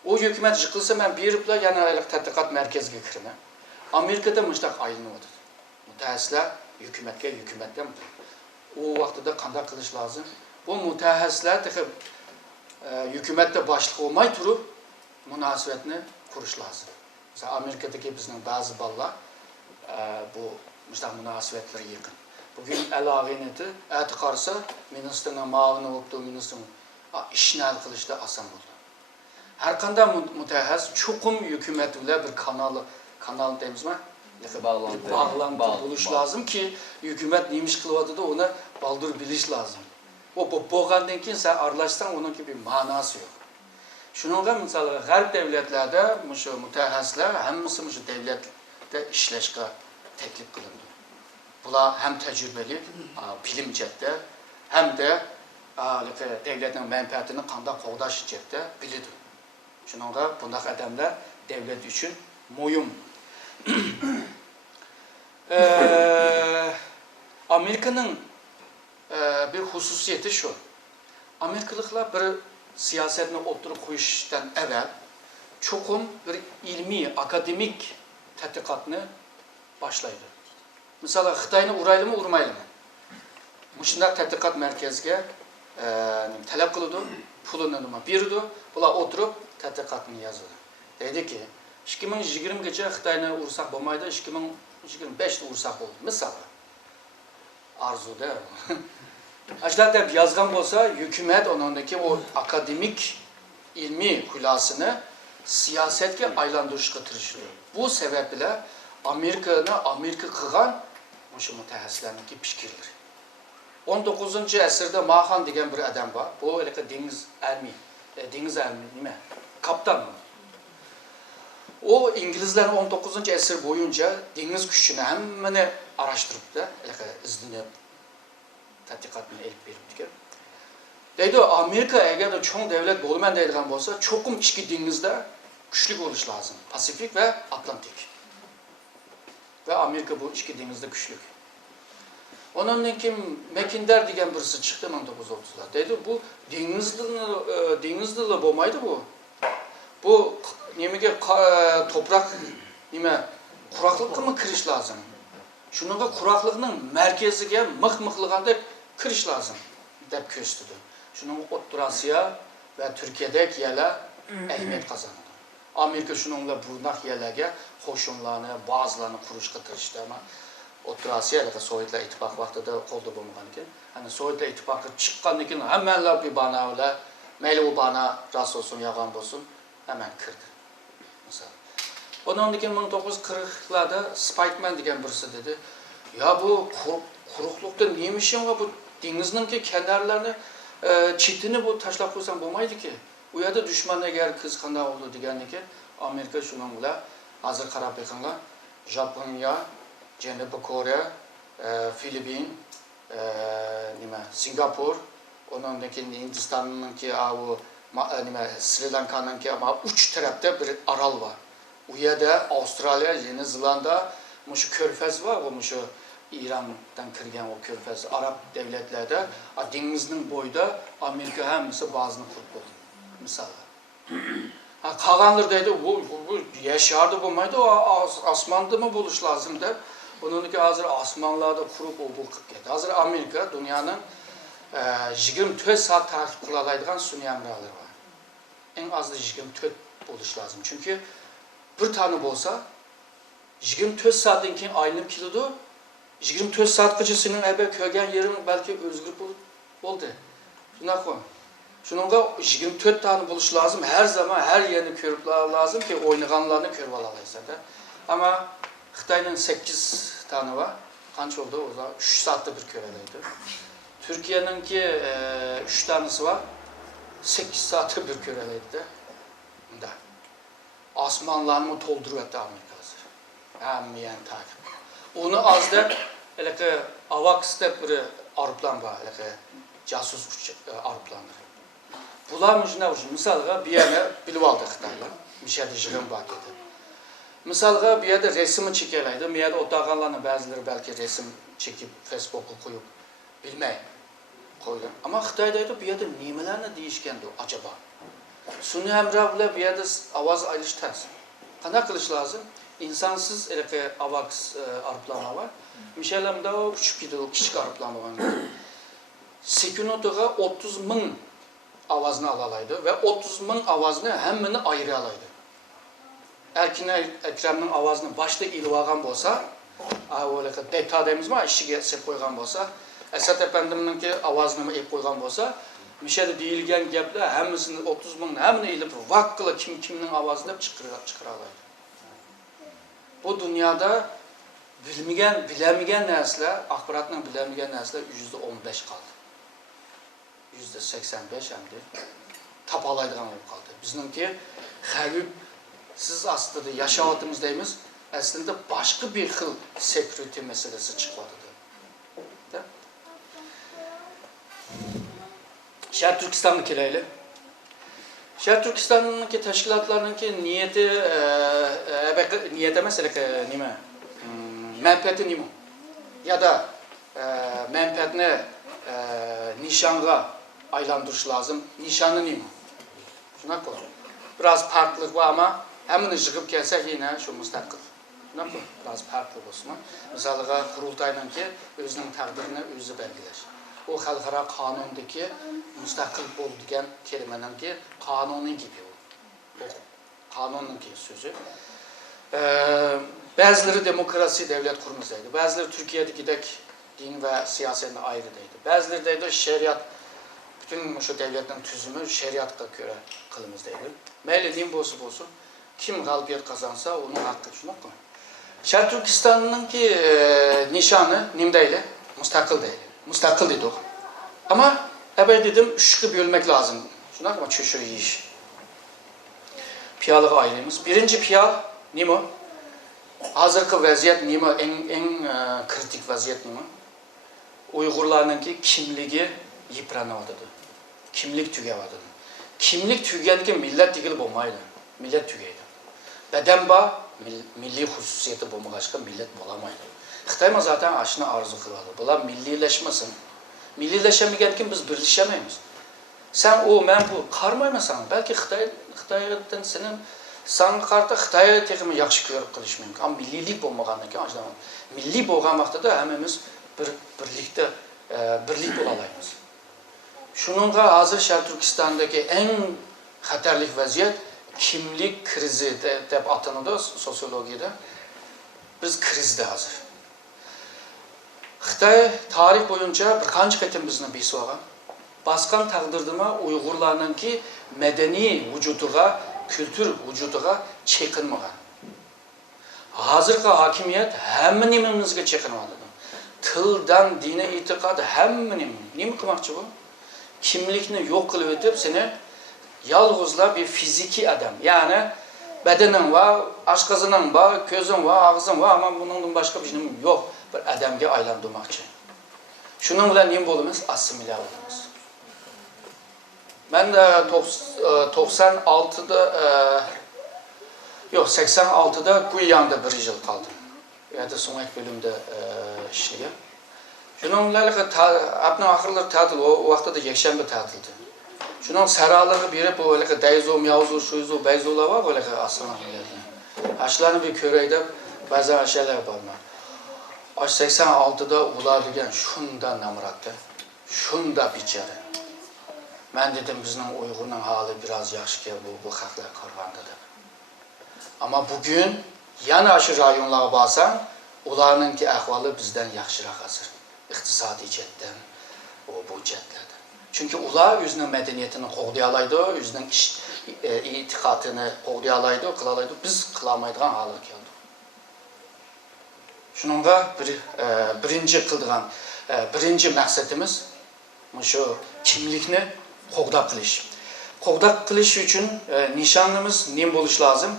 O hükümet yıkılsa ben bir yıpla yani tədqiqat merkezge kirmem. Amerika'da müştaq ayrılmadı. Mütehassisler hükümetten o vaxtıda qandaq qilish lazım. Bu mütehassisler hükümette başlık olmay turup münasibetini kuruş lazım. Mesela Amerika'daki bizim bazı ballar bu münasibetleri yakın. Bugün el-ağineti etiqarsa ministrine mağını oldu, ministrine işini el kılıçta asan oldu. Her kanda mütehas çokum hükümetiyle bir kanal demiz mi? Bağlantı buluş lazım ki hükümet neymiş kılıvadı da ona baldır biliş lazım. O boğandan ki sen arlaşsan onun gibi bir manası yok. Şununla mesela Garp devletlerde mütehassisler hemmisi devlette işleşke teklif kılındı. Bunlar hem tecrübeli, bilim cəhətdə, hem de devletin mənfəətini qanda qoğdaş cəhətdə bilidir. Şununla bundaq adamlar devlet üçün moyum. Amerika'nın bir hususiyeti şu. Amerikalılar bir siyasetini oturup koyuştan evvel çokum bir ilmi, akademik tədqiqatını başlaydı. Mesela Xitayını uraylı mı, urmaylı mı? Muşundaq tədqiqat mərkəzgə tələb qılıdı, pulunu birdi, bunlar oturup tədqiqatını yazdı. Dedi ki, 2020 gece Xitayını ursaq olmaydı, 2025'te ursaq oldu. Mesela arzu da. Ajda deb yazgan olsa, hükümet onundaki o akademik ilmi hulasını siyasetke aylandırışqa tırışdı. Bu sebeple Amerika kıgan şu mütehessislerindeki fikirler. 19. əsrdə Mahan degen bir adam var. Bu öyle deniz ermi nime? Kaptan mı? O İngilizlerin 19. əsr boyunca deniz güçünü hemmeni araştırıp da izlenip tədqiqatını elip veripdi. Deydi Amerika eğer de çoğun devlet bolman deydiğen olsa çokum içki denizde güçlük oluş lazım. Pasifik ve Atlantik. Ve Amerika bu içki denizde güçlük. Onun kim Mackinder degen birisi çıktı 1930'lar. Dedi bu denizli olmaydı bu. Bu nemege toprak kuraklıkka mı kiriş lazım? Şununla kuraklıkның merkezige mıh-mıhlığında kiriş lazım. Dep köstüdü. Şunun Otturasiya ve Türkiye'deki yerler ehemmiyet kazandı. Amerika şununla burnak yerlerge hoşunlarını, bazılarını kuruşqa tırıştı ama Otturasiya ile Sovyetler İttifakı vaxtıda kolda bulmağın ki. Hani Sovyetler İttifakı çıqqandan ki hemenler bir bana öyle, meyli bu bana rast olsun, yalan olsun, hemen kırdı. Mesela. Ondan 1940'larda Spikeman degen birisi dedi. Ya bu kuruklukta neymişim var bu denizinin ki kenarlarını çitini bu taşlap koysan olmaydı ki. Bu ya da düşman eğer kızkanda oldu degen ki Amerika şununla hazır karab yakınlar Japonya, Cenubi Kore, Filipin, Singapur, onundaki Hindistan'ın ki Sri Lanka'nın ki ama uç tarafta bir aral var. Uyada Avustralya, Yeni Zelanda, şu körfez var, o şu İran'dan kirgen o körfez, Arap devletlerde, denizinin boyda Amerika hemisi bazını kurtuldu. Misal. Kalanlar dedi, bu yaşardı bulmaydı, o asmanda mı buluş lazım der. Onun ki hazır asmanlarda kurup o bulkıp geldi. Hazır Amerika dünyanın 24 saat takip kılalaydıgan suni emraları var. En az da 24 buluş lazım. Çünkü bir tane bolsa 24 saatten keyin aylanıp kilidi. 24 saat gıcısının ebe kögen yerim belki özgür oldu. Şuna koyun. Şununla 24 tane buluş lazım. Her zaman her yerini körüp lazım ki oynaganlarını körüp alalaysa da. Ama Xitay'nın 8 tane var. Kaç oldu? O da 3 saatte bir köreleydi. Türkiye'nin ki 3 tanesi var. 8 saatte bir köreleydi. Da. Asmanlarını dolduruyor etti Amerika hazır. Hemmiyen takip. Onu az da AWACS'da bir arıplan var. Casus arıplanları. Bunlar müjne uçun. Misalga bir yana bilip aldı Xitaylar. Mişədə jığın var dedi. Misalga bir yerde resmi çekeleydi. Bir yerde otağanlarının bazıları belki resim çekip Facebook'a koyup bilmeyin koydu. Ama Xitay'daydı bir yerde nimelerini değişkendi acaba. Suni emrabla bir yerde avaz ayılış ters. Kana kılış lazım? İnsansız avaz arıplama var. Mişəlemdə o küçük gidiyor, o küçük arıplama var. Sekundoga 30 bin avazını alalaydı ve 30 bin avazını hemmini ayrı alaydı. Erkin Ekrem'nin avazını başta ilvagan bolsa, depta demiz mi? İşçiye sep koygan bolsa, Esat Efendim'in ki avazını ep koygan bolsa, Mişədə deyilgen gepler hemmisini 30 bin hemmini ilip vakkıla kiminin avazını çıkıralaydı. Bu dünyada bilemegen nesler, akbaratın bilemegen nesler %15 kaldı. %85 hem de tapalaydıgan olup kaldı. Bizimki xəvib siz aslında yaşayatımızdayız. Aslında başka bir xil security meselesi çıkmadı. Şərq Türkistan'ın kiraylı. Şərq Türkistan'ın ki teşkilatlarının ki niyeti mesela nime? Menfaati nime? Ya da menfaatini nişanga aylandırış lazım. Nişanı nime? Şunak bu. Biraz farklılık var ama hemini çıkıp gelsek yine şu müstakil. Şunak bu. Biraz farklı olsun. Mesela kurultayla ki özünün takdirini özü belgiler. O halkara kanundaki müstakil bol diyen kelimenin ki kanunun gibi o. Kanunun ki sözü. Bazıları demokrasi devlet kurumuzdaydı. Bazıları Türkiye'deki din ve siyasetin ayrıdaydı. Bazıları da şeriat, bütün şu devletin tüzümü şeriatla göre kılımızdaydı. Meyli din olsun, kim galibiyet kazansa onun hakkı şuna koy. Şerq Türkistan'ın ki nişanı nimdeydi? Müstakil değil. Müstakil dedi o. Ama ebe dedim üçlü bölmek lazım. Şuna koy, çöşür iş. Piyalığı ayrıyımız. Birinci piyal nimo? Hazırki vaziyet nimo? En kritik vaziyet nimo? Uygurlarının ki kimliği yıpranıyordu. Kimlik tügevadı. Kimlik tügenki millet değil olmaydı. Millet tügeydi. Beden ba milli hususiyeti bulmak başka millet bulamaydı. Xitay zaten aşına arzu kıladı. Bunlar millileşmesin. Millileşemeyken kim biz birleşemeyiz. Sen o men bu karmaymasan belki Xitay'dan senin sen karta Xitay'a tekimi yaxşı görüp kılış mümkün. Ama millilik olmagandan ki acıdan. Milli bolgan vaxtada hemimiz birlikte birlik olalayımız. Şununla hazır Şərq Türkistan'daki en xatarlik vaziyet kimlik krizi deb atanıdı sosyologiyada. Biz krizde hazır. Xitay tarih boyunca bir qancha qatim bizni besoğan. Baskan takdirdima Uygurlarının ki medeni vücuduga, kültür vücuduga çekinmagan. Hazırki hakimiyet hemminimizge çekinmadı. Tıldan, dine, itikad hemminim. Nima qilmoqchi bu? Kimlikni yok kılıp ötüp seni yalğızla bir fiziki adam. Yani bedenin var, aşkazının var, gözün var, ağzın var ama bunun başka bir şeyim yok. Bir adamga aylandırmoqchi. Şunun bilan nima bo'lamiz? Assimilya bo'lamiz. Ben de 96'da yok 86'da Guyan'da bir yıl kaldım. Ya da sonraki bölümde işliyor. Şunun apna ahırlar tatil o vakti de yaşam bir tatildi. Şunun saraları biri bu öyle dayzo, miyavzo, şuyzo, beyzola var böyle aslında. Aşılarını bir köreyde bazı şeyler yaparlar. 86'da ular degen şunda namrattı, şunda biçare. Ben dedim bizim Uygur'un hali biraz yaxşı bu haklar karvandı. Ama bugün yana aşı rayonlara basan, ularının ki ahvalı bizden yaxşırak hazır. İktisadi cetten, bu cetlerden. Çünkü ular özünün medeniyetini qoğdayalaydı, özünün itikadını qoğdayalaydı, kılalaydı. Biz kılamaydıgan halı geldi. Şununla birinci kıldığan, birinci məqsədimiz şu kimlikni qoğdaq qilish. Qoğdaq qilish üçün nişanımız neyim buluş lazım?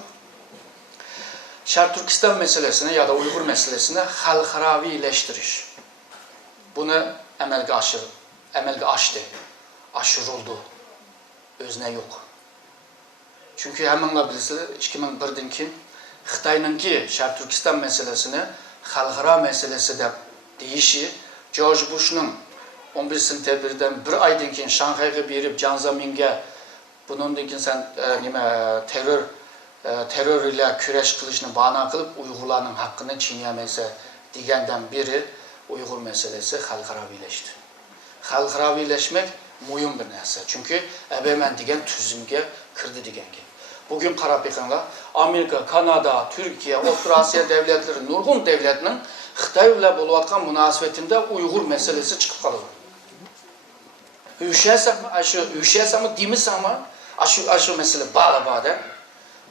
Şərq Türkistan meselesini ya da Uygur meselesini xalqaraviləşdiriş. Bunu əməlgə aşdı, aşırıldı, özünə yox. Çünkü hemenla birisi 2001'den ki Xitay'nın ki Şərq Türkistan meselesini xalqara meselesi de deyişi George Bush'un 11 sentyabrdan bir aydan keyin Şanxayga berip Jiang Zeminga bunundan keyin sen terör ile küreş kılışını bahane kılıp Uygurların hakkını çiğneyemese degenden biri Uygur meselesi xalqaravileşti. Xalqaravileşmek mühim bir narsa. Çünkü ebemen degen tüzümge kirdi degenki. Bugün Karapik'inle Amerika, Kanada, Türkiye, Orta Asya devletleri, nurgun devletinin Xitay ile buluvatkan münasebetinde Uygur meselesi çıkıp kalır. Üşüyesem mi, demişsem ama aşı mesele bağda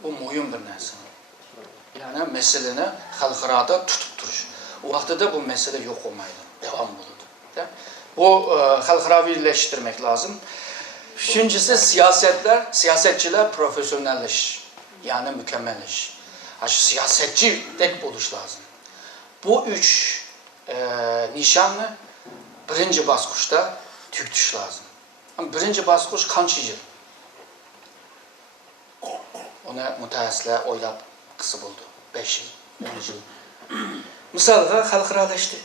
bu mühim bir narsa. Yani meseleni xalqarada tutup duruş. O vaxtda da bu mesele yok olmaydı, devam olurdu. Bu xalqaravileştirmek lazım. Üçüncüsü siyasetçiler profesyonelleş, yani mükemmelleş. Siyasetçi tek buluş lazım. Bu üç nişanlı birinci baskuşta tüktüş lazım. Ama birinci baskuş kaç yıl? Ona mütehassisler oylap kısa buldu. 5 yıl, 10 yıl. Misalga xalqaraleşti.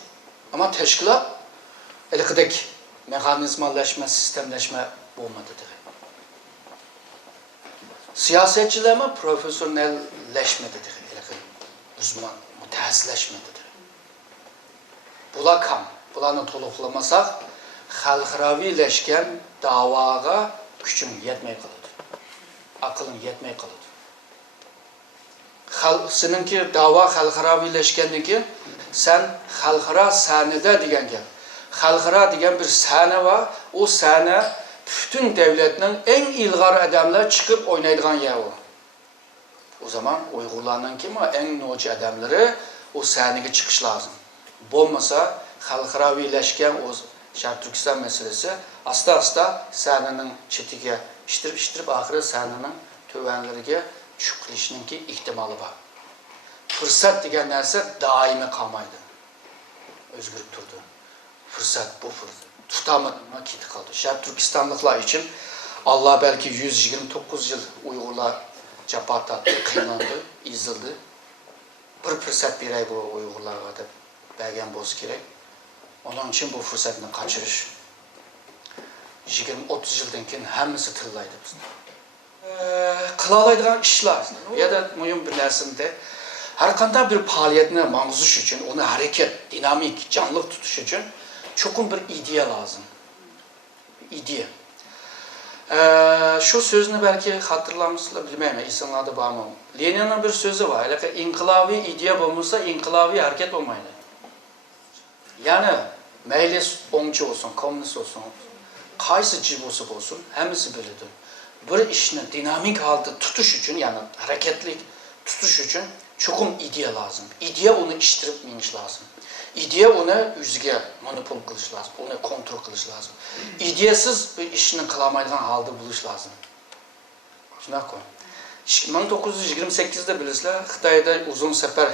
Ama teşkilat elikidek mekanizmalaşma, sistemleşme olmadı. Siyasetçiler mi profesyonelleşmedidir. Uzman, mütehassisleşmedidir. Bula kam, bularını toluqlamasaq, xalqaravileşken davaga gücün yetmey kalıdır. Akılın yetmey kalıdır. Seninki dava xalqaravileşkendeki sen xalqara sahnede diyen gel. Xalqara diyen bir sahne var. O sahne bütün devletinin en ilgar adamlar çıkıp oynaydıgan yer o. O zaman Uygurlarının kim var? En noci adamları o sahneye çıkış lazım. Olmasa xalqaravileşken o Şark Türkistan meselesi asta sahnenin çetige iştirip ahire sahnenin tövenleriga çüklüşününki ihtimali var. Fırsat degan narsa daimi kalmaydı. Özgürlük turdu. Fırsat bu fırsat. Tutamadıma kiti kaldı. Şark Türkistanlıklar için Allah belki 129 yıl Uygurlar cepat attı, kıylandı, izildi. Bir fırsat birey bu Uygurlarga deb bergen boz gerek. Onun için bu fırsatını kaçırış. 20-30 yıldan keyin hammasi tillaydi bizni. Kılalaydigan işler ya da mühim bir narsada her qanday bir faaliyetini mangzuş için, onu hareket, dinamik, canlı tutuş için çokum bir ideya lazım. İdeya. Şu sözünü belki hatırlamışsınız, bilmem insanlarda var mı? Lenin'in bir sözü var. İnqilabi ideya olmasa inqilabi hareket olmaydı. Yani meylis oncu olsun, komünist olsun, kaysı cibosu olsun, hemisi bilidir. Bir işini dinamik halde tutuş için, yani hareketli tutuş için çokum ideya lazım. İdeya onu iştirip miniş lazım. İdeya onu yüzge monopol kılış lazım, onu kontrol kılış lazım. İdeyasız bir işini kılamaydıgan halde buluş lazım. Şuna koy. 1928'de bilirsizler, Xitayda uzun sefer,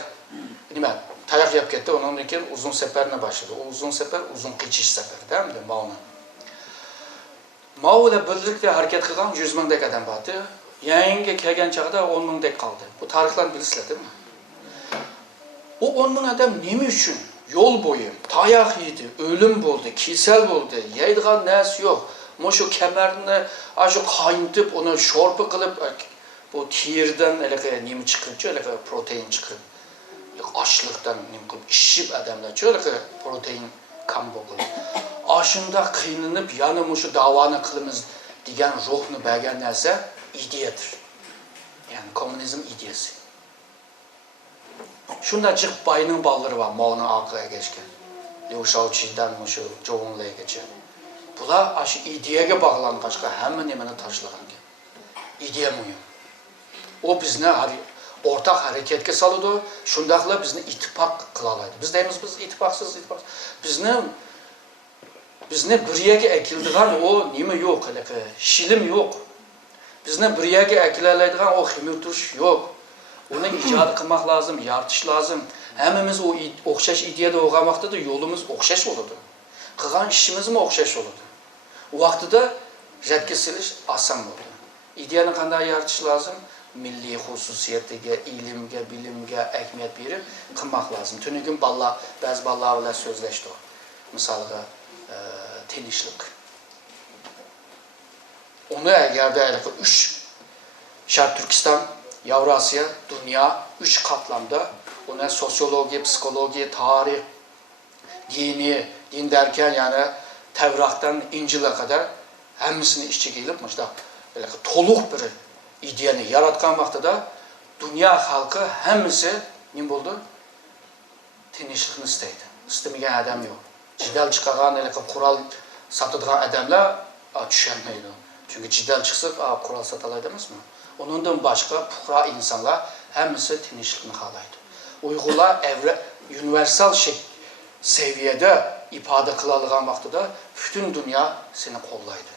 nima, tayak yap ketdi, ondan keyin uzun seferine başladı. O uzun sefer, uzun geçiş seferi, değil mi? Mao'nun. Mao ile birlikte hareket kılgan 100 mingdek adam vardı. Yangi kelgan chaqda 10 mingdek kaldı. Bu tarixlarni bilisizlar, değil mi? O 10 ming adam nima uchun yol boyu tayak yedi, ölüm oldu, kesel oldu, yeydigan narsa yok. Şu kemerini şu kayntıp onu şorpa kılıp bu tirden nima çıkırıp, protein çıkırıp, açlıktan nima kılıp işip adamlar şöyle protein kan bokulup. Aşında kıyınlanıp yani şu davanı kılımız diyen ruhunu bergen narsa ideyadır. Yani komünizm ideyası. Şundacık bayının balları var Mao'nun arkaya geçken. Liu Shaoqi'den şu Zhou Enlai'ye geçen. Bunlar şu ideyaya bağlanan başka hemen nemeni taşlagan. İdeya mühim. O bizne ortak hareketke salıdı. Şundakla bizni ittifak kılalaydı. Biz deyimiz biz ittifaksız. Bizne bir yere ekildiğen o nime yok. Şilim yok. Bizne bir yere ekilelaydigan o himürtüş yok. Onu icat kılmak lazım, yartış lazım. Hemimiz o okşaş ideyada oğamakta da yolumuz okşaş olurdu. Kılan işimiz mi okşaş olurdu. O vakti de jetkesiliş asan oldu. İdeyanın kanday yartış lazım. Milli hususiyetiga, ilimge, bilimge ehmiyet verip kılmak lazım. Tünü gün bazı ballarla sözleşti o. Misalga tenişlik. Onu eğer de 3 Şark Türkistan, Avrasya, dünya 3 katlamda ona sosyoloji, psikoloji, tarih, din derken yani Tevrat'tan İncil'e kadar hemsini işçi gelip toluk bir ideyani yaratkan vaxtıda dünya halkı hemisi ne oldu? Tinişlikini isteydi. İstemeyen adam yok. Cidal çıkaran, kural satıdığan adamlar düşürmeydi. Çünkü cidal çıksa kural satılaydı demez mi? Onundan başka puhra insanlar hemisi tinişlikini halaydı. Uygurlar universal seviyede ifade kılalığan vaxtıda bütün dünya seni kollaydı.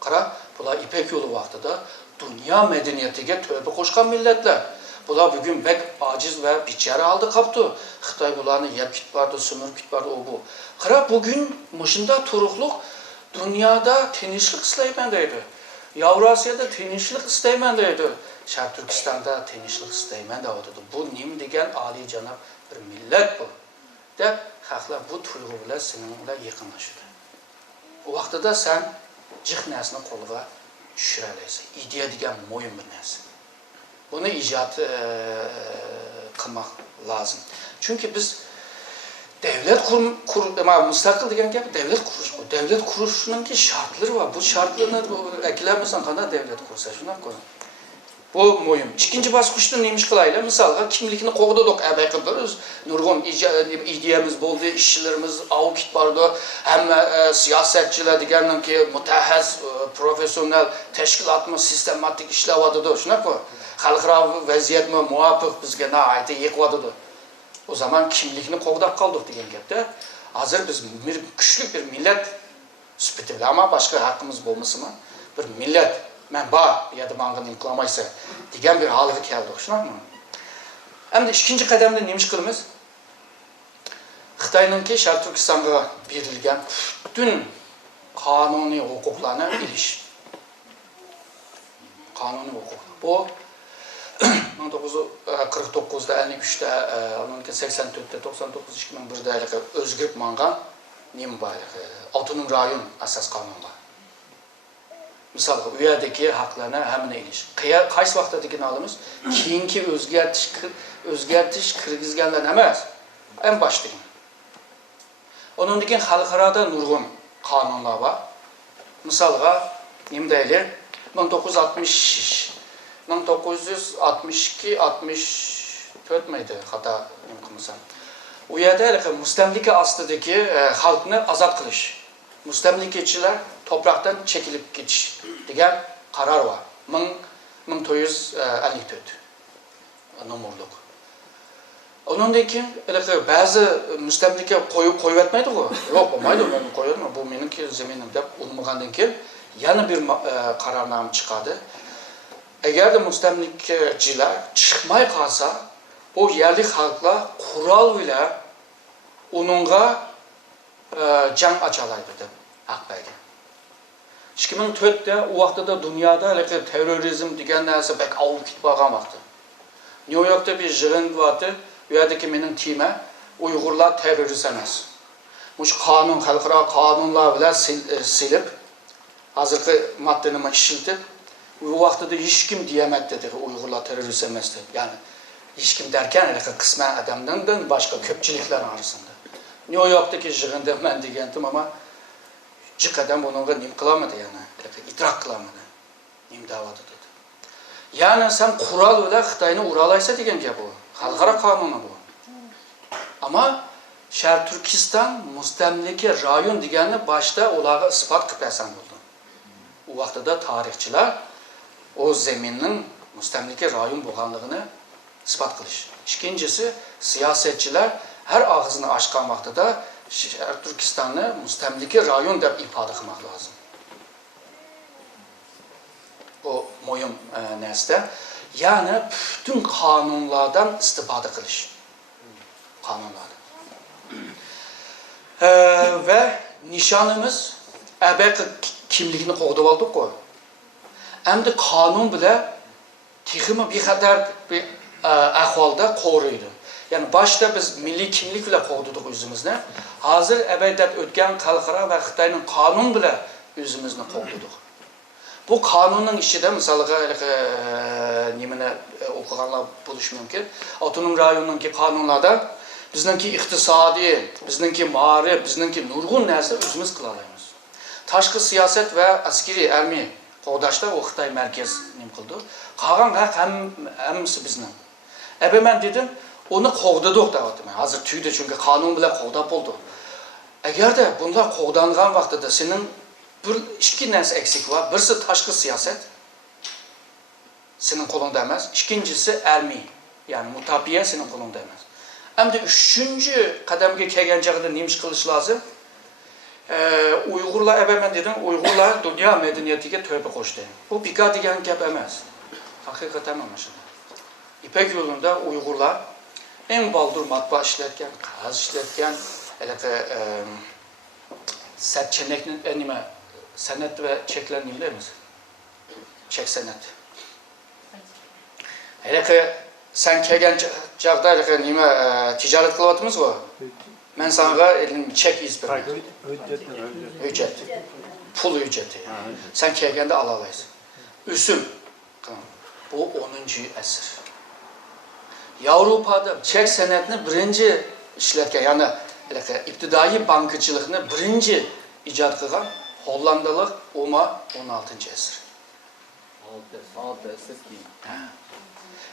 Qara, bunlar İpek yolu vaxtıda dünya medeniyetiga tövbe koşkan milletler. Bunlar bugün bek aciz ve biçare halde kaptı. Xitay bularını yep kit vardı, sömür kit vardı, o bu. Qara, bugün mışında turuqluq dünyada tinişlik isteymendeydi. Avrasya'da tinişlik isteymendeydi. Şark Türkistan'da tinişlik isteymendeydi. Bu nim degen Ali canab bir millet bu. De, xalqlar bu tuyğu bilan seninle yakınlaşdı. O vaxtıda sen cık nəsini qoluğa tushiralaysiz. İdeya degan mo'yin bir narsa. Buni ijod qilmoq lozim. Chunki biz devlet mustaqil degan gap devlet qurish. Devlet qurishninki shartlari bor. Bu shartlarni eklamasa qanday devlet qursa shunaqa. Bu mo'yin. Ikkinchi bosqichda nima ish qilaylik? Misolga kimlikni qo'g'didik, abaqildirmiz. Nurg'un ideyamiz bo'ldi, ishchilarimiz avkit bordi. Hamma siyosatchilar deganki mutaxassis, professional tashkilotimiz sistematik ishlayotdi, shunaqa. Xalqaro vaziyatmi muvofiq bizga aytib yiqyotdi. O zaman kimlikni qo'g'dab qoldik degan gapda. Hozir biz kuchli bir millat sifatida, ama boshqa haqqimiz bo'lmasimi? Bir millat men bor, yerda menga nima qilmaysa degan bir holga keldik, shunaqmi? Endi ikkinchi qadamda nima ish qilamiz? Xitoyninki Sharq Turkistonga berilgan butun qonuniy huquqlarni ilish. Qonuniy huquq. Bu 1949'da, 53'te, 84'te, 99, 2001'de özgürlük mangan neyim var? Otonom rayon asas kanunu var. Misal, u yerdeki haklarına hemine iliş. Qaysi vaqtdagini alamiz? Keyingi o'zgartish kirgizganlar emas. En başdagi. Onun keyin xalqaroda nurg'un qonunlar var. Misalga, nima deylik? 1962-64 miydi? Hatta nima qilmasam. U yerda mustamlika ostidagi xalqni ozod qilish. Mustamlikachilar topraktan çekilip ketish degan qaror var. 1954 nomorliq. Ondan keyin ba'zi mustamlika qo'yib etmaydi-ku. Yo'q, bo'lmaydi, men qo'yaman, bu meniki zeminim deb ulmagandan keyin yana bir qarornoma chiqadi. Eğer de mustamlikachilar chiqmay qolsa, o yerli xalqlar qurol bilan uningga jang ochalaydi deb haq bergan. 2004'te o vaqtda dunyoda terrorizm degan narsa bak olib ketib qolgan vaqti. New York'ta bir yig'in bo'ldi. Bu yerdagi mening tema Uyg'urlar terrorist emas. Mush qonun, xalqaro qonunlar bilan silib, hozirgi moddani ishlatib, u vaqtda hech kim diyemedi dedi Uyg'urlar terrorist emas deb. Ya'ni hech kim derken qisman odamdan boshqa ko'pchiliklar orasida. New York'dagi yig'inda men degandim, ama jiq odam bunga nima qilamadi, ya'ni idrok qilamadi. Nima davodi dedi. Ya'ni sen qurol bilan Xitoyni uralaysa degan gap bu. Xalqaro qonuni bu. Ama Sharq Turkiston mustamlika rayon deganni boshda ularga isbot qilib bersan bo'ldi. U vaqtda tarixchilar o zeminning mustamlika rayon bo'lganligini isbot qilish. İkincisi siyosetchilar har og'zini ochgan vaqtida Sharq Turkistonni mustamlika rayon deb ifoda qilmoq lozim. O mo'yin narsa. Yani bütün kanunlardan istifoda qilish. Kanunlardan. Ve nişanımız abaqi kimlikni qo'g'dib oldik-ku. Endi qonun bilan texmi bexatar bir ahvolda qo'riydi. Yani başta biz milliy kimlik bilan qo'g'didik o'zimizni. Hozir abaydat o'tgan xalqaro va Xitoyning qonun bilan o'zimizni qo'g'didik. Bu kanunun içinde mesela nimene okuganlar buluş mümkün. Otonom rayonunki kanunlarda bizdenki iktisadi, bizdenki marif, bizdenki nurgun narsa özümüz kılalayımız. Taşkı siyaset ve askeri ermi qo'g'dashda o Xitoy merkez nim qildi. Qolgan haq hammasi bizni. Ben dedim, onu qo'g'didik deyaptim. Hozir tuydi çünkü kanun bilan qo'g'dab bo'ldi. Agarda bunlar qo'g'dangan vaqtida senin iki narsa eksik var. Birisi taşkı siyaset. Senin kolunda emas. İkincisi ermi. Yani mutabiye senin kolunda emas. Hem de üçüncü kademge kelgan chog'da nima ish qilish lozim? Uyg'urlar, ben dedim, Uyg'urlar dünya medeniyetiga tövbe qo'shdi. Bu bika degan gap emas. Haqiqatan mana shunday. İpek yo'lunda Uyg'urlar eng baldur matbaa ishlatgan, qog'oz ishlatgan, sertçenekni nima sanat ve çekler nima deymiz? Çek sanat. Sen kelgan chog'da nima tijorat qilyapmiz ku? Men senga çek iz beraman. Hujjat. Pul hujjati. Sen kelganda ala olaysan. Üsüm. Bu 10. əsr. Avropada çek senetini birinci işletken, yani iptidai bankacılıkını birinci icat kılan Hollandalıq Oma 16. əsr. Altı esir ki.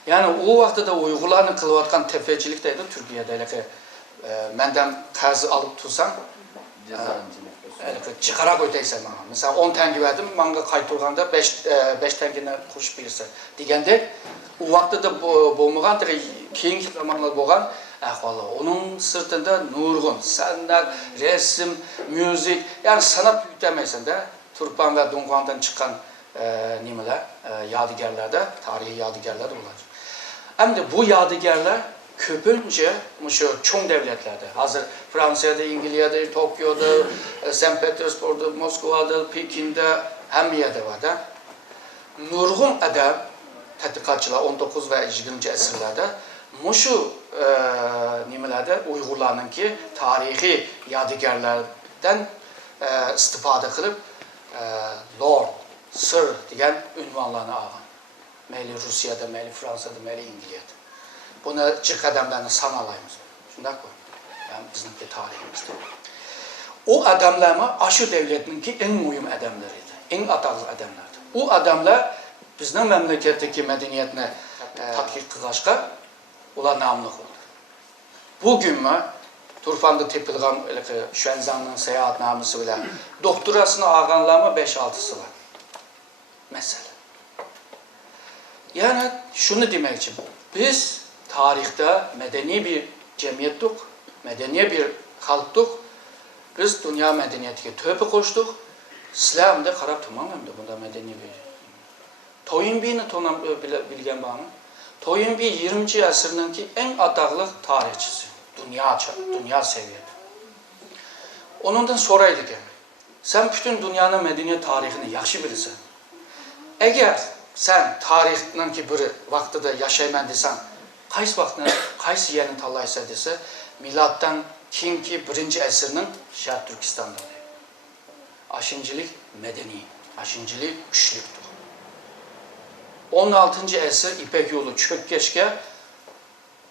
Yani o vaxtda da Uyğurlarla kılıvatkan tefecilik de Türkiye'de menden qarzı alıp tutsan çıkarak öteysen bana. Mesela 10 tenge verdim, bana kaytırganda 5 tengene kuş birisi. Degende o vaxtda da bolmağan, keyinki zamanlar bolğan onun sırtında nurgun, sanat, resim, müzik, yani sanat yüklemeysen de Turpan ve Dungan'dan çıkan yadigarlarda, tarihi yadigarlar olur. Hem de bu yadigarlar köpünce şu çoğun devletlerde, hazır Fransa'da, İngiltere'de, Tokyo'da, St. Petersburg'da, Moskova'da, Pekin'de, hem yerde var da. Nurgun adam, tədqiqatçılar 19 ve 20. əsrlərdə şu Uygurların ki tarihi yadigarlardan istifadə qılıb Lord, Sir diyen ünvanlarını alın. Meyli Rusya'da, meyli Fransa'da, meyli İngiltere'de. Buna çık adamlarını sanalayımız. Şundan koy. Yani bizimki tarihimizde. O adamlar aşı devletinin ki en mühim adamlarıydı. En ataqlı adamlardı. O adamlar bizden memleketteki medeniyetine tatkik kılaşka ular namlıq oldu. Bugün mü Turfanda tepilgan Şenzan'ın seyahatnamesi bile doktorasını ağanlar mı 5-6'sı var. Mesela. Yani şunu demek için biz tarihte medeni bir cemiyettik, medeni bir halktık. Biz dünya medeniyetiga töpe koştuk. İslam'da karab tamamen de bunda medeni bir. Toynbee'ni bilgen bana. Toynbee 20. əsrinin en ataqlı tarihçisi. Dünya seviyede. Onundan soraydı ki, sen bütün dünyanın medeniyet tarihini yaxşı bilirsen, eğer sen tarihinin ki bir vaxtıda yaşayman desen, qaysı vaxtını, qaysı yerini tallaysa dese, milattan keyinki 1. əsrinin Şərq Türkistan'da. Aşıncılık medeni, aşıncılık güçlüktür. 16. əsr İpek yolu çökkeşke,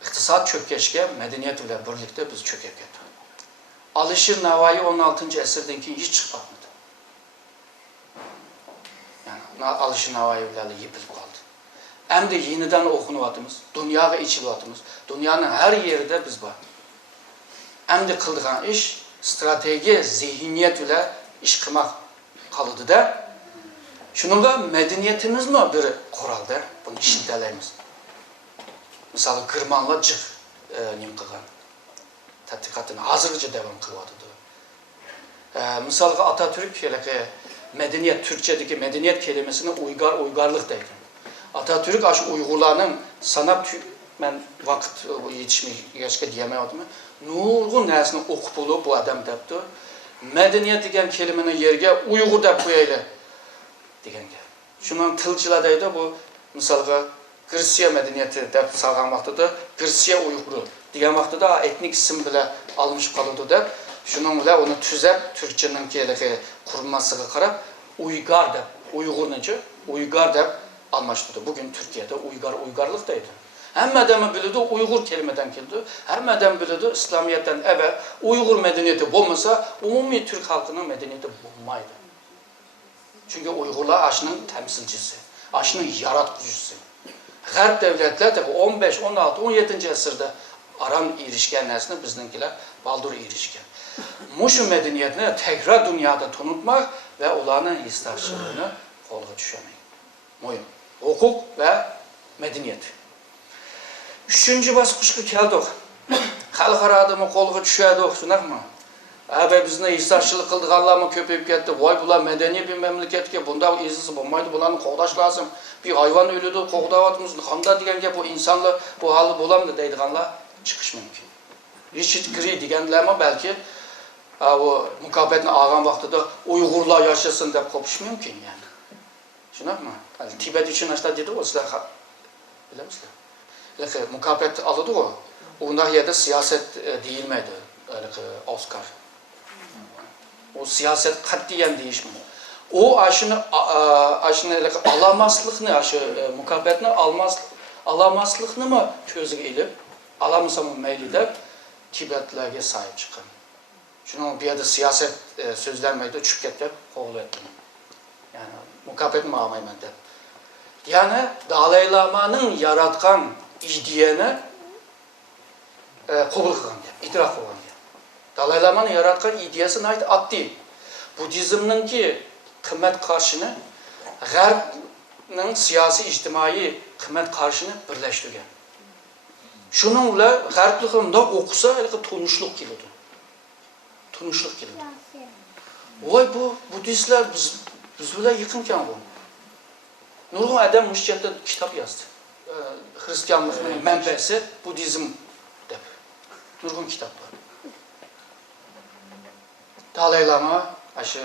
iktisat çökkeşke, medeniyet ile birlikte biz çökep getirdik. Alışır Navai 16. əsrden ki hiç çıkmadı. Yani Alışır Navai ile yıpılıp kaldı. Hem de yeniden okunuvatımız, dünyaya içilatımız, dünyanın her yerinde biz var. Hem de kıldığın iş, strateji, zihniyet ile iş kılmak kalıdı da. Şununla medeniyetimiz mi bir kuraldır? Bunu işinteleyimiz. Mesela Kırmanla cık nim kılgan. Tədqiqatını hazırlıca devam kılvadıdı. Mesela Atatürk medeniyet, Türkçedeki medeniyet kelimesine uygarlık deydi. Atatürk aşı Uygurlarının sanat, ben vakit yetişmeye diyemedim. Nurgun nəsini okup bulup bu adam depti. Medeniyet degen kelimenin yerge Uygur dep koyaydı. Degenge. Şunun tılçıladaydı bu mesela Gırsiya medeniyeti dep salgan vaxtıda Gırsiya Uyguru degen vaxtıda etnik isim bile almış kalıdı dep. Şununla onu tüzep Türkçenin ki kurulmasına karab Uygar dep, Uygur nece? Uygar dep almıştı. Bugün Türkiye'de uygarlıktaydı. Hem adamı bilirdi, Uygur kelimeden geldi. Hem adam bilirdi, İslamiyet'ten evvel Uygur medeniyeti bulmasa, umumi Türk halkının medeniyeti bulmaydı. Çünkü Uygurlar aşının temsilcisi, aşının yaratıcısı. Garp devletler de 15, 16, 17. asırda aran erişken nesine bizdenkiler baldur erişken. Muşu medeniyetini tekrar dünyada tanıtmak ve olanın istaşlığını kolga düşemeyin. Mühim. Hukuk ve medeniyet. 3. basqışqa keldik. Xalqarada mı kolga düşedik, şunak mı? Abi bizne istaşçılık kıldıqanlarımı köpeyip ketdi. Vay bular medeni bir memleketke, bunda izisi bulmaydı, bularını qoğdaş lazım. Bir hayvan ölüdü, qoğdavatımız, xanda degenge bu insanlar bu halı bulamdı deydiğanlar çıkış mümkün. Richard Gere degenlerime belki o mukabetini ağan vaxtıda Uygurlar yaşasın deyip kopuş mümkün yani. Şunak mı? Tibet için aşağı dedi o, sizler bilir misiniz? Mukabet alırdı o. Onlar yerde siyaset değilmedi. Oscar. O siyaset katiyen değişmedi. o aşını alamaslıkını, mukabetini alamaslıkını mı çözüp elip, alamısamı meylide Tibetlilerge sahip çıkın. Şunun bir yerde siyaset sözlenmeydi, çükketler kovulu ettim. Yani mukabetini almayım ben de. Yani Dalai Lama'nın yaratkan ideyeni kabul kılgan diye, itiraf kılgan diye. Dalai Lama'nın yaratkan ideyesine ait at değil. Budizm'nin ki kıymet karşını, G'arb'nin siyasi, ictimai kıymet karşını birleştirgen. Şununla G'arb'lıkında okusa tunuşluk geliyordu. Tunuşluk geliyordu. Oy bu Budistler biz bile yıkınken bu. Nurgun adam müşcette kitap yazdı. Hristiyanlığın menbesi Budizm dep. Nurgun kitaplar. Dalai Lama aşı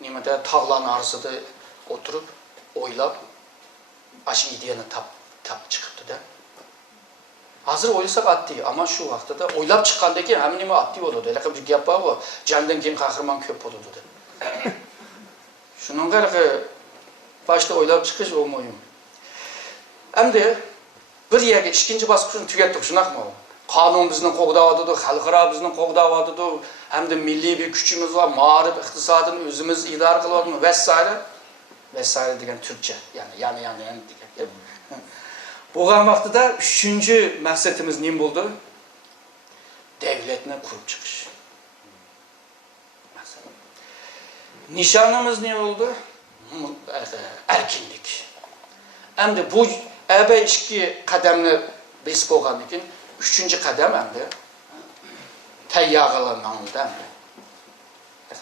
nimede tağların arasında oturup oylap aşı ideyeni tap çıktı da. Hazır oylasak attı ama şu vakti da oylap çıkandaki hemen nime attı oldu. Öyle bir gap var o. Candan kim kahraman köp oldu da. Şunun kadar başta oylap çıkış olmayım. Hem de bir yerge ikinci baskısını tükettik, şunak mı? Kanun bizden qoğdavadıdı, halkara bizden qoğdavadıdı, hem de milli bir gücümüz var, mağarip iktisadını özümüz idare kılıyorduk vesaire. Vesaire degen Türkçe, yani degen. Boğan vakti da üçüncü maqsadimiz ne buldu? Devletine kurup çıkış. Nişanımız ne oldu? Erkinlik. Hem de bu ebe işki kademini biz boğandık ki, üçüncü kadem hem de teyyağalarının anıldı hem de.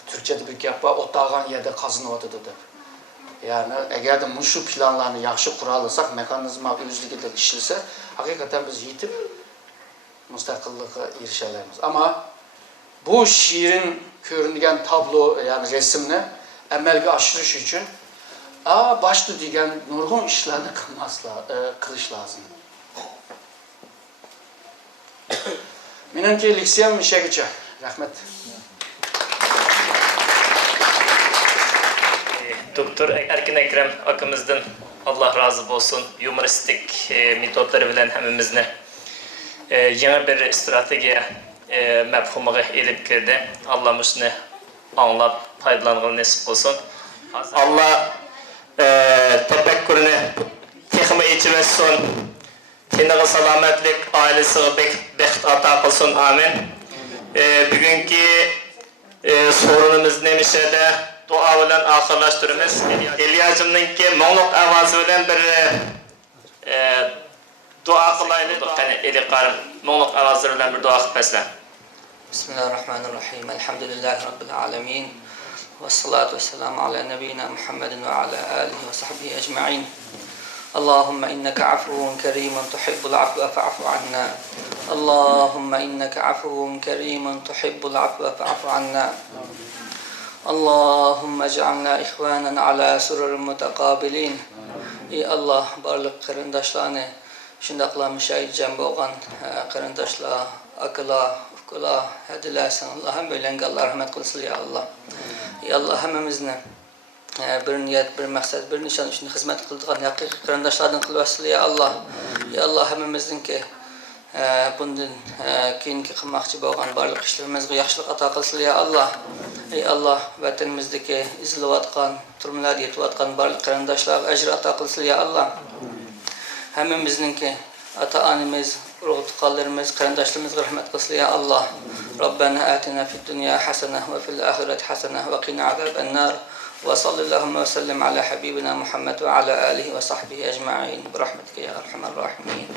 Türkçe'de bir gap var, otağın yerde kazınıvadıdı da. Yani eğer de şu planlarını yaxşı kuralırsak, mekanizma özlüğüyle işlese, hakikaten biz yitip müstakillığa erişelerimiz. Ama bu şiirin görüngen tablo, yani resimini emelge aşırış için başta degen nurgun işlerini kılış lazım. Menimki liksiyem işe geçer. Rahmet. Doktor Erkin Ekrem akımızdan Allah razı olsun humoristik metotları bilen hemimizni yeni bir stratejiye mefhumuga elip kirdi. Allah şunu anlap faydalanıp nasip olsun. Allah tefekkürünü tekme içmesin. Teniği selametlik, ailesi bext ata kılsın. Amin. Bugünkü sorunumuz neymişse de dua bilen ahırlaştırımız. İlyacım'ınki Moğluk avazı bilen bir dua kılaylı. Yani elikarım Moğluk avazı bilen bir dua kıpesle. Bismillahirrahmanirrahim. Elhamdülillahi Rabbil alemin. Ve salatu ve selamu ala nebiyyina Muhammedin ve ala alihi ve sahbihi ecma'in. Allahümme inneke afuvun kerimun tuhibbul afve fa'fu anna. Allahümme inneke afuvun kerimun tuhibbul afve fa'fu anna. Allahümme ec'alna ihvanen ala surur mutakabilin. Ey Allah, barlık kırındaşlarını şundakla müşahit cembe olan kırındaşlar akıla, ufkula, hedilersin. Allah'ım böylenge Allah rahmet kılsın ya Allah. Ey Allah, hemimizle bir niyet, bir maksat, bir nişan için hizmet kıldığın hakiki kırındaşlardan kılvasıl ya Allah. Ya Allah, hemimizin ki bundan keyinki qilmoqchi bo'lgan barliq ishlarimizga yaxshilik ato qilsin ya Allah. Ey Allah, vatanimizdagi izilayotgan, turmalar yetayotgan barliq qarindoshlarga ajr ato qilsin ya Allah. Hammamizningki ota-onamiz, urug'-tuqqanlarimiz, qarindoshlarımizga rahmat qilsin ya Allah. Robbana atina fid dunya hasana va fil oxirati hasana va qina azaban nar. Ve sallallahu ve sellem ala habibina Muhammed ve ala alihi ve sahbihi ecma'in. Bi rahmetika ya erhamer rahimin.